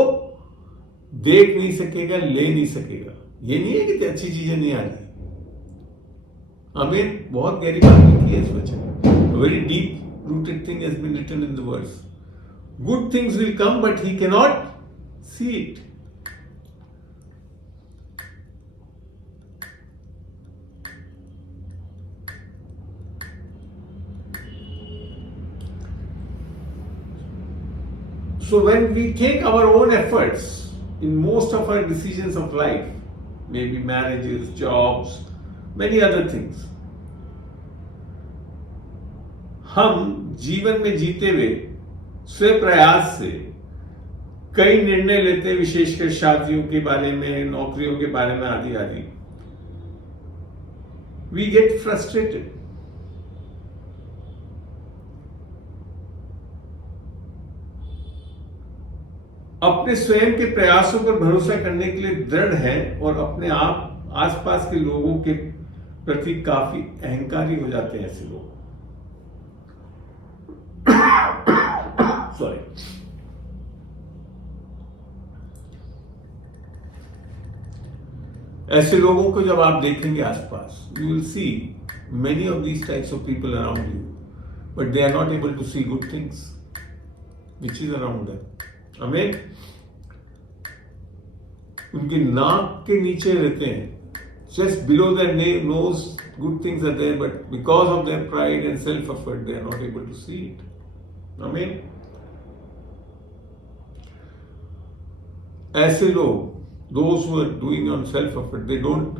देख नहीं सकेगा, ले नहीं सकेगा। ये नहीं है कि अच्छी चीजें नहीं आ रही। हमें बहुत गहरी बात लिखी है इस वचन। Very deep rooted thing has been written in the words. Good things will come but he can not see it. So when we take our own efforts in most of our decisions of life, maybe marriages, jobs, many other things, हम जीवन में जीते हुए स्वयं प्रयास से कई निर्णय लेते हैं, विशेषकर शादियों के बारे में, नौकरियों के बारे में, आदि आदि। We get frustrated. अपने स्वयं के प्रयासों पर भरोसा करने के लिए दृढ़ है और अपने आप आसपास के लोगों के प्रति काफी अहंकारी हो जाते हैं ऐसे लोग। सॉरी। ऐसे लोगों को जब आप देखेंगे आसपास, you will see many of these types of people around you, but they are not able to see good things which is around them. हमें उनके नाक के नीचे रहते हैं, just below their nose, good things are there, but because of their pride and self-effort, they are not able to see it. Amen. ऐसे लोग, those who are doing on self-effort, they don't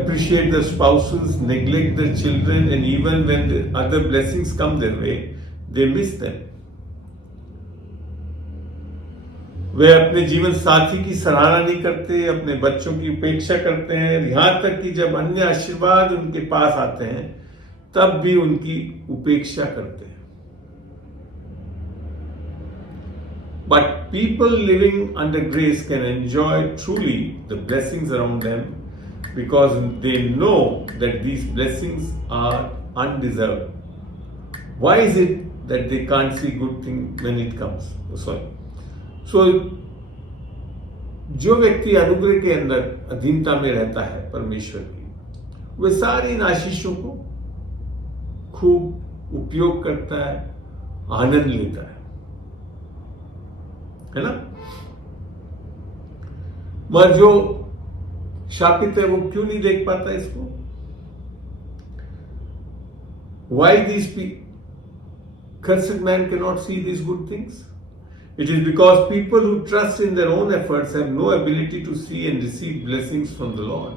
appreciate their spouses, neglect their children, and even when the other blessings come their way, they miss them. वे अपने जीवन साथी की सराहना नहीं करते, अपने बच्चों की उपेक्षा करते हैं, यहां तक कि जब अन्य आशीर्वाद उनके पास आते हैं तब भी उनकी उपेक्षा करते हैं. But people living under grace can enjoy truly the blessings around them because they know that these blessings are undeserved. Why is it that they can't see good thing when it comes? So, जो व्यक्ति अनुग्रह के अंदर अधीनता में रहता है परमेश्वर की, वह सारी इन आशीषों को खूब उपयोग करता है, आनंद लेता है ना. मगर जो शापित है वो क्यों नहीं देख पाता इसको? Why these cursed man cannot see these good things? It is because people who trust in their own efforts have no ability to see and receive blessings from the Lord.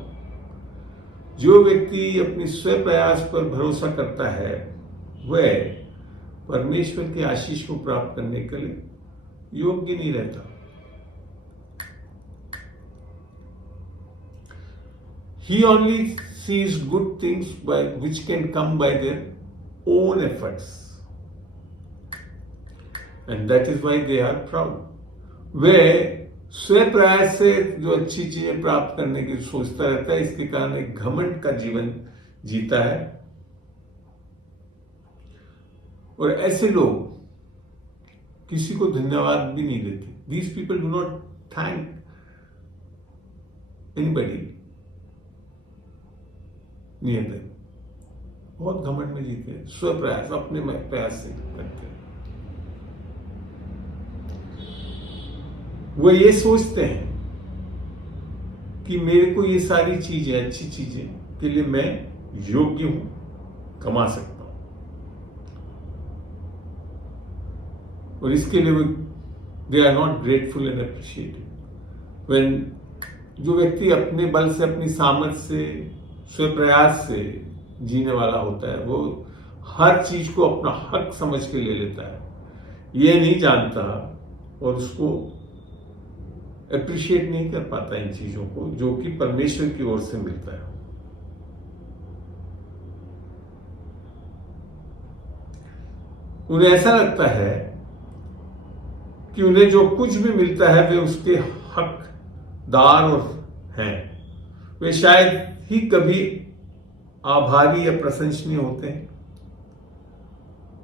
जो व्यक्ति अपनी स्वयं प्रयास पर भरोसा करता है वह परमेश्वर के आशीष को प्राप्त करने के लिए योग्य नहीं रहता. He only sees good things which can come by their own efforts. And that is why they are proud. वे स्वयं प्रयास से जो अच्छी चीजें प्राप्त करने की सोचता रहता है, इसके कारण एक घमंड का जीवन जीता है. और ऐसे लोग किसी को धन्यवाद भी नहीं देते. These people do not thank anybody near them. बहुत घमंड में जीते हैं, स्व प्रयास अपने प्रयास से करते हैं. वो ये सोचते हैं कि मेरे को ये सारी चीजें, अच्छी चीजें के लिए मैं योग्य हूं, कमा सकता हूं, और इसके लिए they are not grateful and appreciated. When जो व्यक्ति अपने बल से, अपनी सामर्थ्य से, स्व प्रयास से जीने वाला होता है, वो हर चीज को अपना हक समझ के ले लेता है, ये नहीं जानता और उसको अप्रिशिएट नहीं कर पाता इन चीजों को जो कि परमेश्वर की ओर से मिलता है. उन्हें ऐसा लगता है कि उन्हें जो कुछ भी मिलता है वे उसके हकदार और हैं. वे शायद ही कभी आभारी या प्रशंसनीय होते हैं,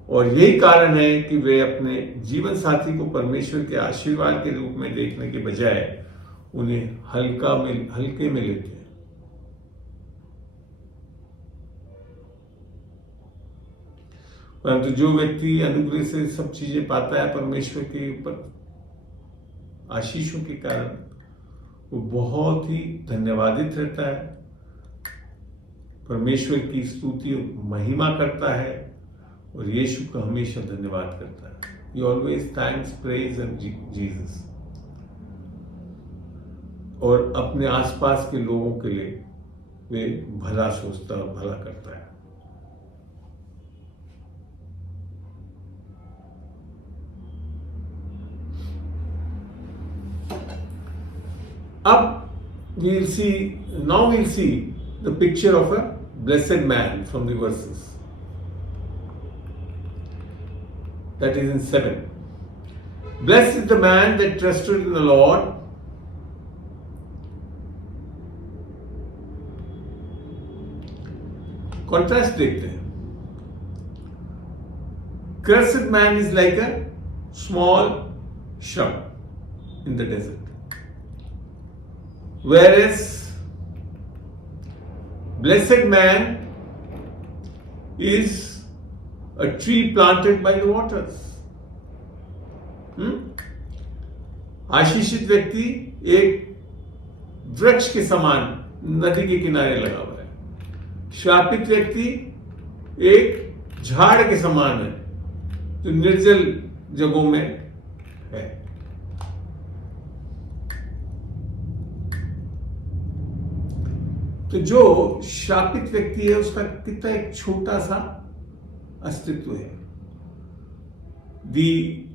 और यही कारण है कि वे अपने जीवन साथी को परमेश्वर के आशीर्वाद के रूप में देखने के बजाय उन्हें हल्के में लेते हैं. परंतु जो व्यक्ति अनुग्रह से सब चीजें पाता है परमेश्वर के ऊपर आशीषों के कारण, वो बहुत ही धन्यवादित रहता है, परमेश्वर की स्तुति महिमा करता है और यीशु का हमेशा धन्यवाद करता है. He always thanks, praise and Jesus. और अपने आसपास के लोगों के लिए वे भला सोचता और भला करता है. अब we'll see the picture of a blessed man from the verses. That is in 7. Blessed is the man that trusted in the Lord. Contrast देखते हैं. Cursed man is like a small shrub in the desert, whereas blessed man is a tree planted by the waters. आशीषित व्यक्ति एक वृक्ष के समान नदी के किनारे लगा हुआ है. श्रापित व्यक्ति एक झाड़ के समान है जो निर्जल जगहों में है. तो जो शापित व्यक्ति है उसका कितना एक छोटा सा अस्तित्व है. The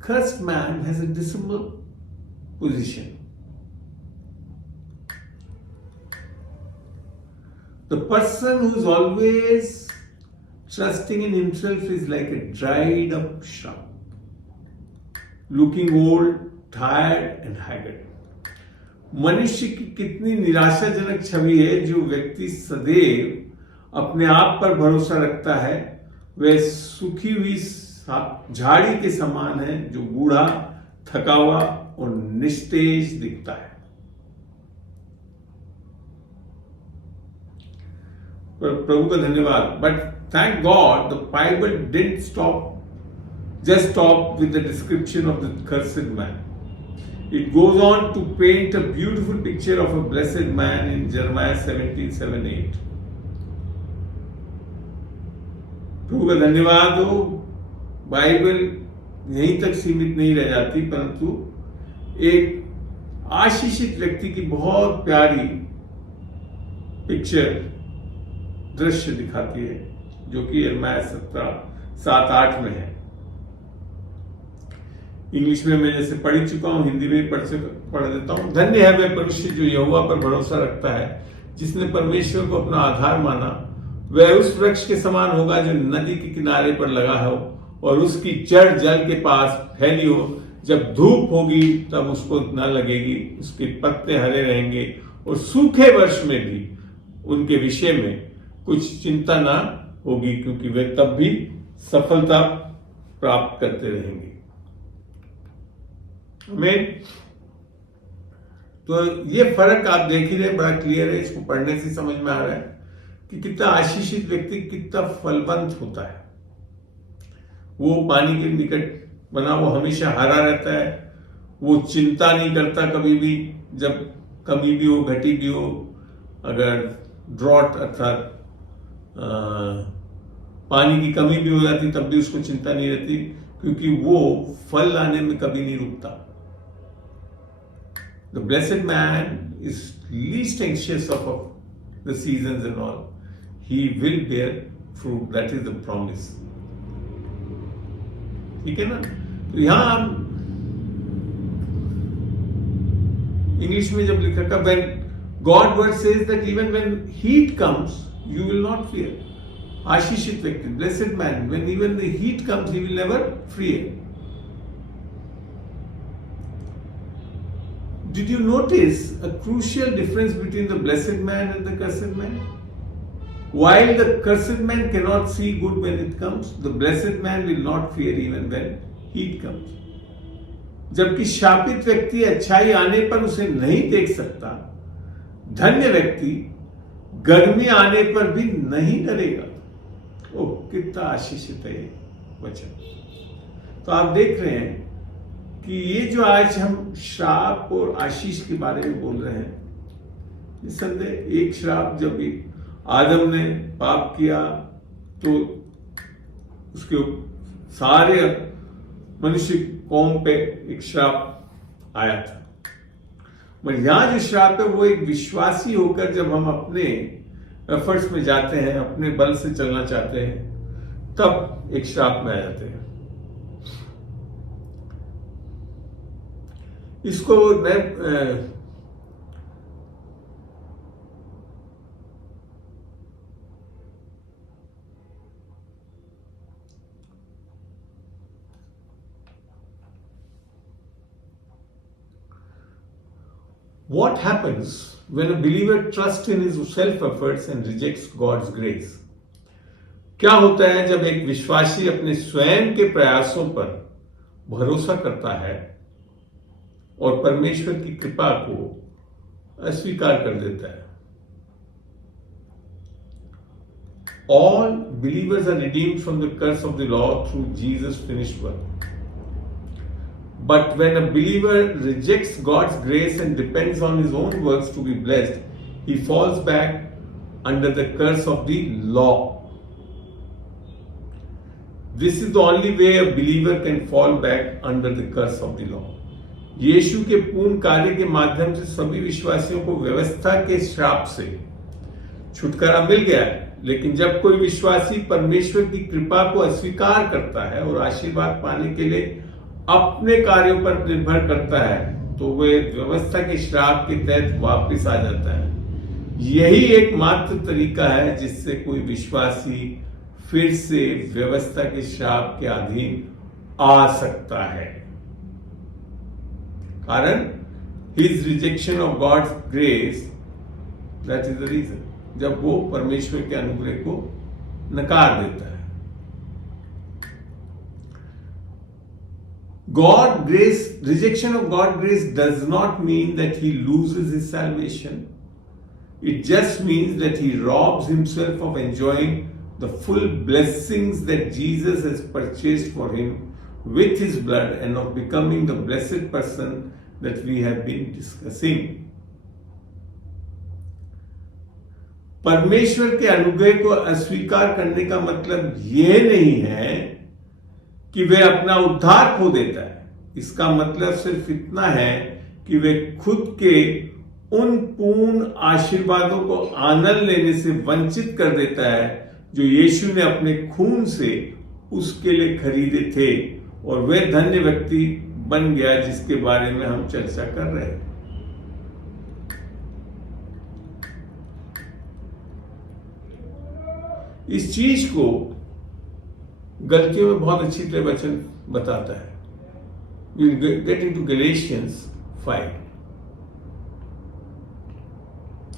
cursed man has a dismal position. The person who is always trusting in himself is like a dried up shrub, looking old, tired and haggard. मनुष्य की कितनी निराशाजनक छवि है। जो व्यक्ति सदैव अपने आप पर भरोसा रखता है वह सूखी हुई झाड़ी के समान है, जो बूढ़ा, थका हुआ और निस्तेज दिखता है। प्रभु का धन्यवाद। But thank God the Bible didn't stop with the description of the cursed man. It goes on to paint a beautiful picture of a blessed man in Jeremiah 17:7-8. प्रभु का धन्यवाद हो। बाइबल यहीं तक सीमित नहीं रह जाती, परंतु एक आशीषित व्यक्ति की बहुत प्यारी पिक्चर, दृश्य दिखाती है, जो कि यिर्मयाह 17:7-8 में है। इंग्लिश में मैं जैसे पढ़ चुका हूं, हिंदी में पढ़ देता हूं। धन्य है वह मनुष्य जो यहोवा पर भरोसा रखता है, जिसने परमेश्वर को अपना आधार माना। वह उस वृक्ष के समान होगा जो नदी के किनारे पर लगा हो और उसकी जड़ जल के पास फैली हो। जब धूप होगी तब उसको न लगेगी, उसके पत्ते हरे रहेंगे और सूखे वर्ष में भी उनके विषय में कुछ चिंता ना होगी, क्योंकि वे तब भी सफलता प्राप्त करते रहेंगे। आमीन। तो ये फर्क आप देख ही रहे, बड़ा क्लियर है, इसको पढ़ने से समझ में आ रहा है कि कितना आशीषित व्यक्ति कितना फलवंत होता है। वो पानी के निकट बना, वो हमेशा हरा रहता है, वो चिंता नहीं करता कभी भी, जब कमी भी हो, घटी भी हो, अगर ड्रॉट अर्थात पानी की कमी भी हो जाती तब भी उसको चिंता नहीं रहती, क्योंकि वो फल लाने में कभी नहीं रुकता। The blessed man is least anxious of the seasons and all. He will bear fruit. That is the promise. ठीक है ना? तो यहां इंग्लिश में जब लिखा था, when God word says that even when heat comes, you will not fear. आशीषित व्यक्ति, blessed man, when even the heat comes, he will never fear. Did you notice a crucial difference between the blessed man and the cursed man? While the cursed man cannot see good when it comes, the blessed man will not fear even when heat comes. जबकि शापित व्यक्ति अच्छाई आने पर उसे नहीं देख सकता, धन्य व्यक्ति गर्मी आने पर भी नहीं डरेगा। ओह, कितना आशीषित है ये वचन। तो आप देख रहे हैं कि ये जो आज हम श्राप और आशीष के बारे में बोल रहे हैं, निसंदेह एक श्राप, जब आदम ने पाप किया तो उसके सारे मनुष्य कौम पे एक श्राप आया था। मगर यहां जो श्राप है वो एक विश्वासी होकर जब हम अपने एफर्ट्स में जाते हैं, अपने बल से चलना चाहते हैं, तब एक श्राप में आ जाते हैं। इसको What happens when a believer trusts in his self efforts and rejects God's grace? क्या होता है जब एक विश्वासी अपने स्वयं के प्रयासों पर भरोसा करता है और परमेश्वर की कृपा को अस्वीकार कर देता है? All believers are redeemed from the curse of the law through Jesus' finished work. But when a believer rejects God's grace and depends on his own works to be blessed, he falls back under the curse of the law. This is the only way a believer can fall back under the curse of the law. यीशु के पूर्ण कार्य के माध्यम से सभी विश्वासियों को व्यवस्था के श्राप से छुटकारा मिल गया है, लेकिन जब कोई विश्वासी परमेश्वर की कृपा को अस्वीकार करता है और आशीर्वाद पाने के लिए अपने कार्यों पर निर्भर करता है, तो वह व्यवस्था के श्राप के तहत वापस आ जाता है। यही एकमात्र तरीका है जिससे कोई विश्वासी फिर से व्यवस्था के श्राप के अधीन आ सकता है। कारण his rejection of God's grace, that is the reason, जब वो परमेश्वर के अनुग्रह को नकार देता है। God grace, rejection of God grace does not mean that he loses his salvation. It just means that he robs himself of enjoying the full blessings that Jesus has purchased for him with his blood and of becoming the blessed person that we have been discussing. परमेश्वर के अनुग्रह को अस्वीकार करने का मतलब यह नहीं है कि वे अपना उद्धार खो देता है। इसका मतलब सिर्फ इतना है कि वे खुद के उन पूर्ण आशीर्वादों को आनंद लेने से वंचित कर देता है जो यीशु ने अपने खून से उसके लिए खरीदे थे, और वे धन्य व्यक्ति बन गया जिसके बारे में हम चर्चा कर रहे हैं। इस चीज को गलतियों में बहुत अच्छी तरह वचन बताता है। We'll get into Galatians 5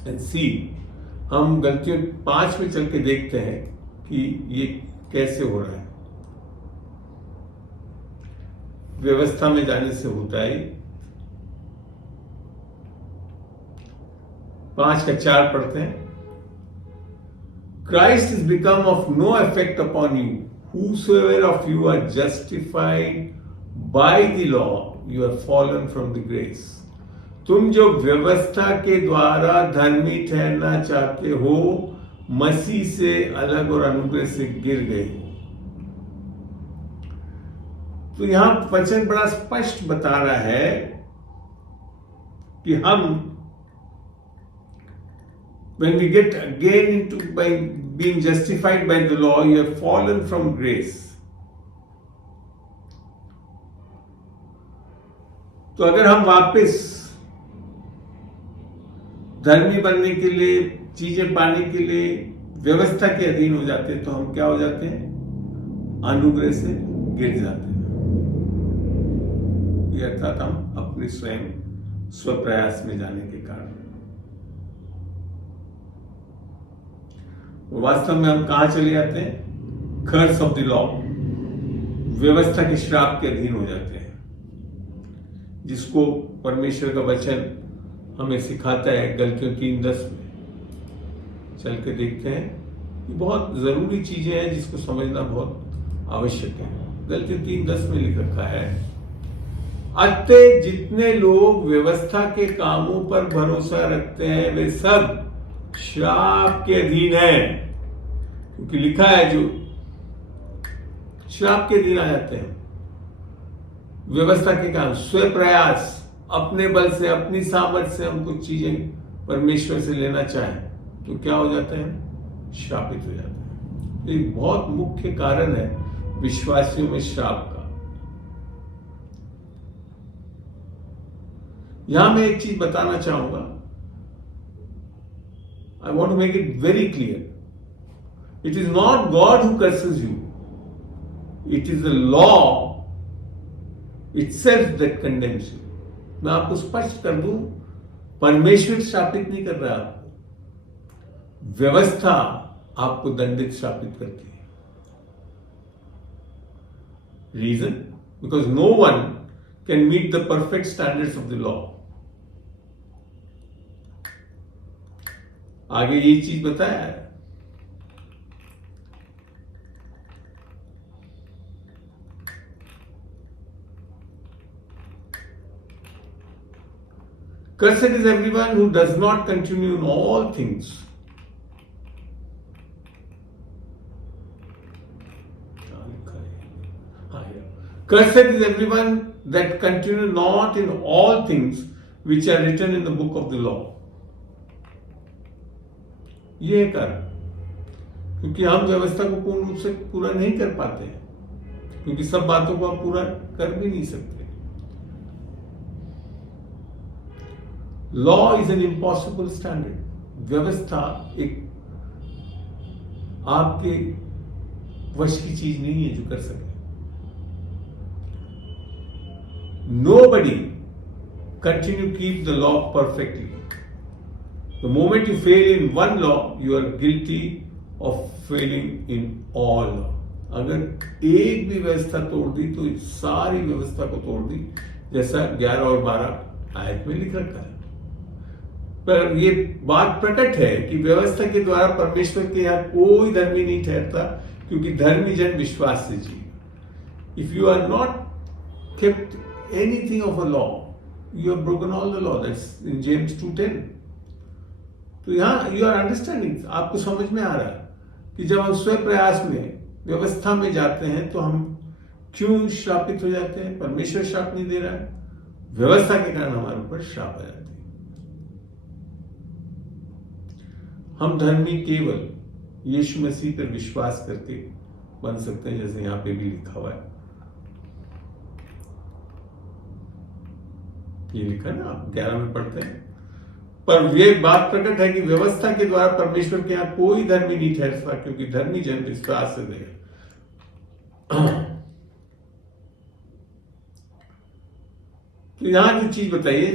and see, हम गलतियों 5 में चल के देखते हैं कि ये कैसे हो रहा है। व्यवस्था में जाने से होता है। 5:4 पढ़ते हैं। Christ has become of no effect upon you. Whosoever of you are justified by the law, you have fallen from the grace. तुम जो व्यवस्था के द्वारा धर्मी ठहरना चाहते हो, मसीह से अलग और अनुग्रह से गिर गए हो। तो यहां वचन बड़ा स्पष्ट बता रहा है कि हम when we get again into by being justified by the law, you have fallen from grace. तो अगर हम वापस धर्मी बनने के लिए, चीजें पाने के लिए व्यवस्था के अधीन हो जाते हैं, तो हम क्या हो जाते हैं? अनुग्रह से गिर जाते हैं। ये अर्थात हम अपने स्वयं स्वप्रयास में जाने के कारण। वास्तव में हम कहां चले जाते हैं? कर्स ऑफ द लॉ, व्यवस्था के श्राप के अधीन हो जाते हैं, जिसको परमेश्वर का वचन हमें सिखाता है। गलतियों 3:10 में चल के देखते हैं। ये बहुत जरूरी चीजें हैं जिसको समझना बहुत आवश्यक है। गलतियों 3:10 में लिख रखा है, अतः जितने लोग व्यवस्था के कामों पर भरोसा रखते हैं वे सब श्राप के अधीन है। क्योंकि लिखा है जो श्राप के अधीन आ जाते हैं। व्यवस्था के काम, स्व प्रयास, अपने बल से, अपनी सामर्थ्य से हम कुछ चीजें परमेश्वर से लेना चाहें तो क्या हो जाते हैं? श्रापित हो जाते हैं। एक बहुत मुख्य कारण है विश्वासियों में श्राप का। यहां मैं एक चीज बताना चाहूंगा। I want to make it very clear. It is not God who curses you. It is the law itself that condemns you. मैं आपको स्पष्ट कर दूं, परमेश्वर श्रापित नहीं कर रहा आपको, व्यवस्था आपको दंडित श्रापित करती है। Reason? Because no one can meet the perfect standards of the law. आगे ये चीज बताया है। Cursed is everyone who does not continue in all things. Cursed is everyone that continue not in all things which are written in the book of the law. ये है कारण, क्योंकि हम व्यवस्था को पूर्ण रूप से पूरा नहीं कर पाते हैं, क्योंकि सब बातों को हम पूरा कर भी नहीं सकते। Law is an impossible standard. व्यवस्था एक आपके वश की चीज नहीं है जो कर सके। Nobody continue keep the law perfectly. The moment you fail in one law, you are guilty of failing in all law. अगर एक भी व्यवस्था तोड़ दी तो सारी व्यवस्था को तोड़ दी, जैसा 11 और 12 आयत में लिख रखा है। पर ये बात प्रकट है कि व्यवस्था के द्वारा परमेश्वर के यहाँ कोई धर्मी नहीं ठहरता, क्योंकि धर्मी जन विश्वास से जी। If you are not kept anything of a law, you have broken all the law. That's in James 2:10. तो यहाँ you are understanding, आपको समझ में आ रहा है कि जब हम स्वयं प्रयास में व्यवस्था में जाते हैं तो हम क्यों श्रापित हो जाते हैं। परमेश्वर श्राप नहीं दे रहा है, व्यवस्था के कारण हमारे ऊपर श्राप आ जाते हैं। हम धर्मी केवल यीशु मसीह पर विश्वास करके बन सकते हैं, जैसे यहां पे भी लिखा हुआ है। ये लिखा है ना, आप 11 में पढ़ते हैं। पर ये बात प्रकट है कि व्यवस्था के द्वारा परमेश्वर के यहां कोई धर्मी नहीं ठहरता, क्योंकि धर्मी जन विश्वास से देगा। तो यहां की चीज बताइए,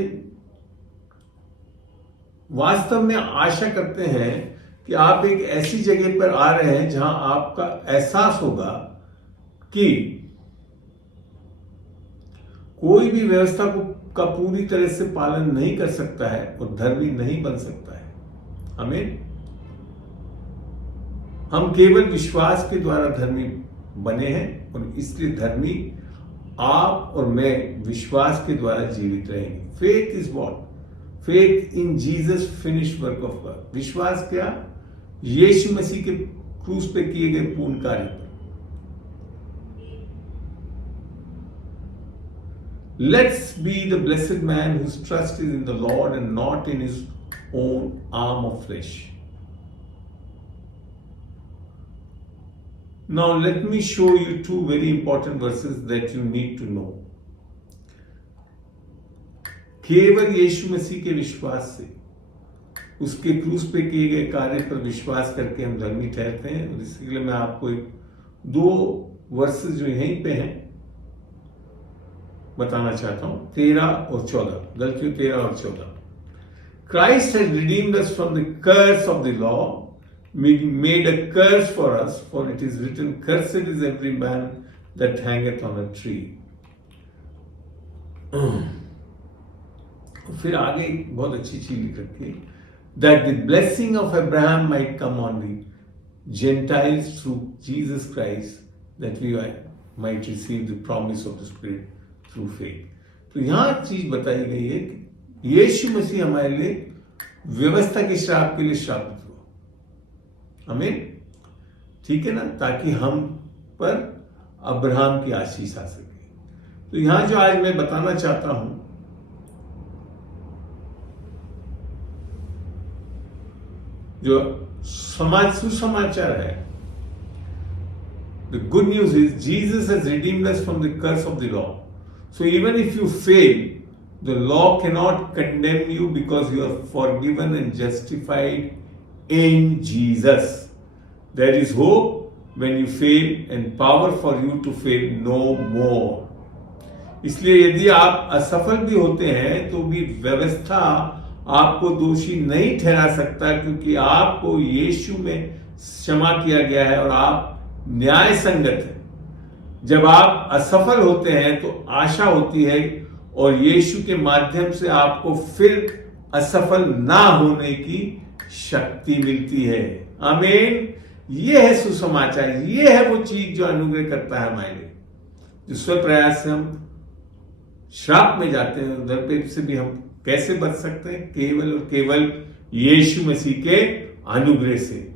वास्तव में आशा करते हैं कि आप एक ऐसी जगह पर आ रहे हैं जहां आपका एहसास होगा कि कोई भी व्यवस्था का पूरी तरह से पालन नहीं कर सकता है और धर्मी नहीं बन सकता है। आमीन। हम केवल विश्वास के द्वारा धर्मी बने हैं, और इसलिए धर्मी आप और मैं विश्वास के द्वारा जीवित रहेंगे। Faith is what? Faith in Jesus finish work of God. विश्वास क्या? यीशु मसीह के क्रूस पे किए गए पूर्ण कार्य पर। Let's be the blessed man whose trust is in the Lord and not in his own arm of flesh. Now let me show you two very important verses that you need to know. केवल यीशु मसीह के विश्वास से, उसके क्रूस पे किए गए कार्य पर विश्वास करके हम धर्मी ठहरते हैं। और इसके लिए मैं आपको दो वर्सेस जो यहीं पे हैं बताना चाहता हूं, 13 और 14। गलतियों 13 और 14। Christ has redeemed us from the curse of the law, made a curse for us, for it is written, cursed is every man that hangeth on a tree. फिर आगे बहुत अच्छी चीज लिख रखी है, that the blessing of Abraham might come on the Gentiles through Jesus Christ, that we might receive the promise of the Spirit through faith. तो यहां चीज बताई गई है कि यीशु मसीह हमारे लिए व्यवस्था के श्राप के लिए श्रापित हुआ। आमीन। ठीक है ना, ताकि हम पर अब्राहम की आशीष आ सके। तो यहां जो आज मैं बताना चाहता हूं, जो सुसमाचार है, the good news is Jesus has redeemed us from the curse of the law. So even if you fail, the law cannot condemn you, because you are forgiven and justified in Jesus. There is hope when you fail and power for you to fail no more. इसलिए यदि आप असफल भी होते हैं तो भी व्यवस्था आपको दोषी नहीं ठहरा सकता, क्योंकि आपको यीशु में क्षमा किया गया है और आप न्याय संगत हैं। जब आप असफल होते हैं तो आशा होती है, और यीशु के माध्यम से आपको फिर असफल ना होने की शक्ति मिलती है। आमीन। ये है सुसमाचार, ये है वो चीज जो अनुग्रह करता है हमारे लिए। जो स्व प्रयास से हम श्राप में जाते हैं, उधर पे से भी हम कैसे बच सकते हैं? केवल और केवल यीशु मसीह के अनुग्रह से।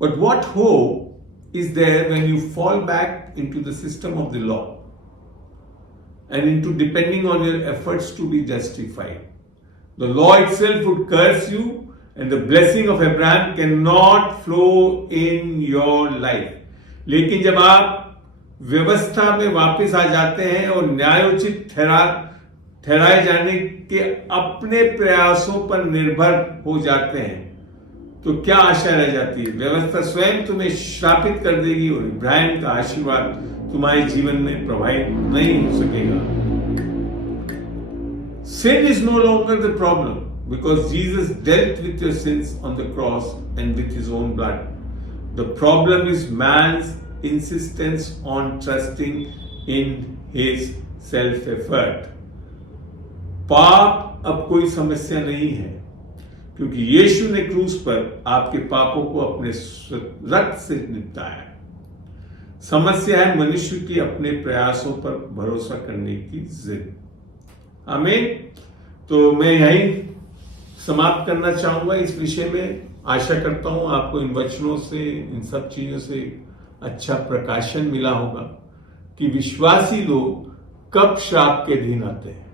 But what hope is there when you fall back into the system of the law and into depending on your efforts to be justified? The law itself would curse you, and the blessing of Abraham cannot flow in your life. लेकिन जब आप व्यवस्था में वापस आ जाते हैं और न्यायोचित ठहराए जाने के अपने प्रयासों पर निर्भर हो जाते हैं, तो क्या आशा रह जाती है? व्यवस्था स्वयं तुम्हें श्रापित कर देगी और इब्राहिम का आशीर्वाद तुम्हारे जीवन में प्रभावित नहीं हो सकेगा। Sin is no longer the problem because Jesus dealt with your sins on the cross and with his own blood. The problem is man's insistence on trusting in his self-effort. पाप अब कोई समस्या नहीं है क्योंकि यीशु ने क्रूस पर आपके पापों को अपने रक्त से निपटाया। समस्या है मनुष्य की अपने प्रयासों पर भरोसा करने की जिद। आमीन। तो मैं यही समाप्त करना चाहूंगा इस विषय में। आशा करता हूं आपको इन वचनों से, इन सब चीजों से अच्छा प्रकाशन मिला होगा कि विश्वासी लोग कब श्राप के अधीन आते हैं,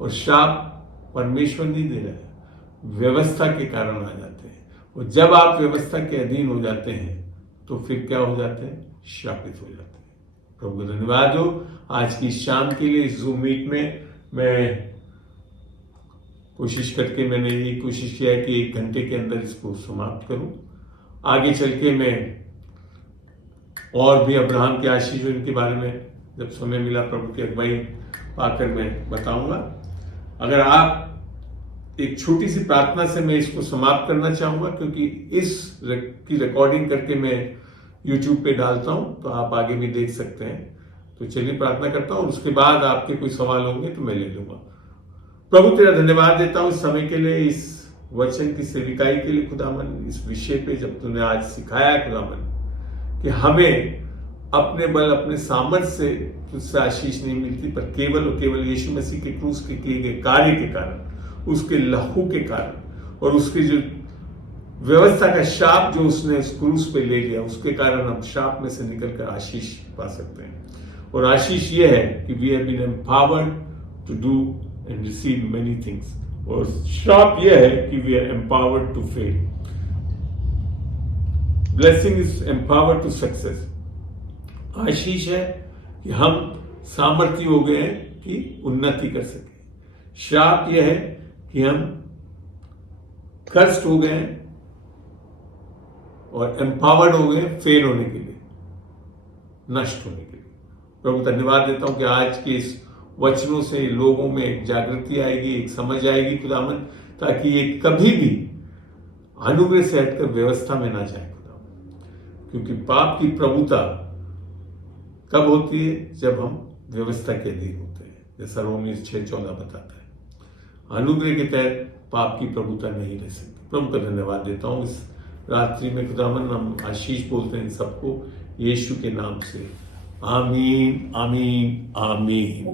और श्राप परमेश्वर नहीं दे रहा है, व्यवस्था के कारण आ जाते हैं। और जब आप व्यवस्था के अधीन हो जाते हैं तो फिर क्या हो जाते हैं? श्रापित हो जाते हैं। प्रभु का धन्यवाद हो आज की शाम के लिए। इस जूम मीट में मैं मैंने ये कोशिश किया है कि 1 घंटे के अंदर इसको समाप्त करूं। आगे चल के मैं और भी अब्राहम के आशीष के बारे में जब समय मिला प्रभु की अगुवाई पाकर मैं बताऊंगा। अगर आप एक छोटी सी प्रार्थना से मैं इसको समाप्त करना चाहूंगा, क्योंकि इस की रिकॉर्डिंग करके मैं YouTube पे डालता हूं, तो आप आगे भी देख सकते हैं। तो चलिए प्रार्थना करता हूं, उसके बाद आपके कोई सवाल होंगे तो मैं ले लूंगा। प्रभु तेरा धन्यवाद देता हूं इस समय के लिए, इस वचन की सेविकाई के लिए खुदावन, इस विषय पे जब तूने आज सिखाया है खुदावन कि हमें अपने बल अपने सामर्थ्य से तुझसे आशीष नहीं मिलती, पर केवल और केवल यीशु मसीह के क्रूस के किए गए कार्य के कारण, उसके लहू के कारण और उसके जो व्यवस्था का शाप जो उसने उस क्रूस पे ले लिया, उसके कारण हम शाप में से निकलकर आशीष पा सकते हैं। और आशीष ये है कि we have been empowered to do and receive many things, और शाप ये है कि we are empowered to fail. Blessing is empowered to success. आशीष है कि हम सामर्थ्य हो गए हैं कि उन्नति कर सके। श्राप यह है कि हम कर्स्ट हो गए हैं और एम्पावर्ड हो गए फेल होने के लिए, नष्ट होने के लिए। प्रभु धन्यवाद देता हूं कि आज के इस वचनों से लोगों में एक जागृति आएगी, एक समझ आएगी खुदावन, ताकि ये कभी भी अनुग्रह से हटकर व्यवस्था में ना जाए खुदावन। क्योंकि पाप की प्रभुता कब होती है? जब हम व्यवस्था के अधीन होते हैं, जैसा रोमी 6:14 बताता है। अनुग्रह के तहत पाप की प्रभुता नहीं रह सकती। प्रभु का धन्यवाद देता हूं इस रात्रि में खुदावन। हम आशीष बोलते हैं सबको यीशु के नाम से। आमीन, आमीन, आमीन।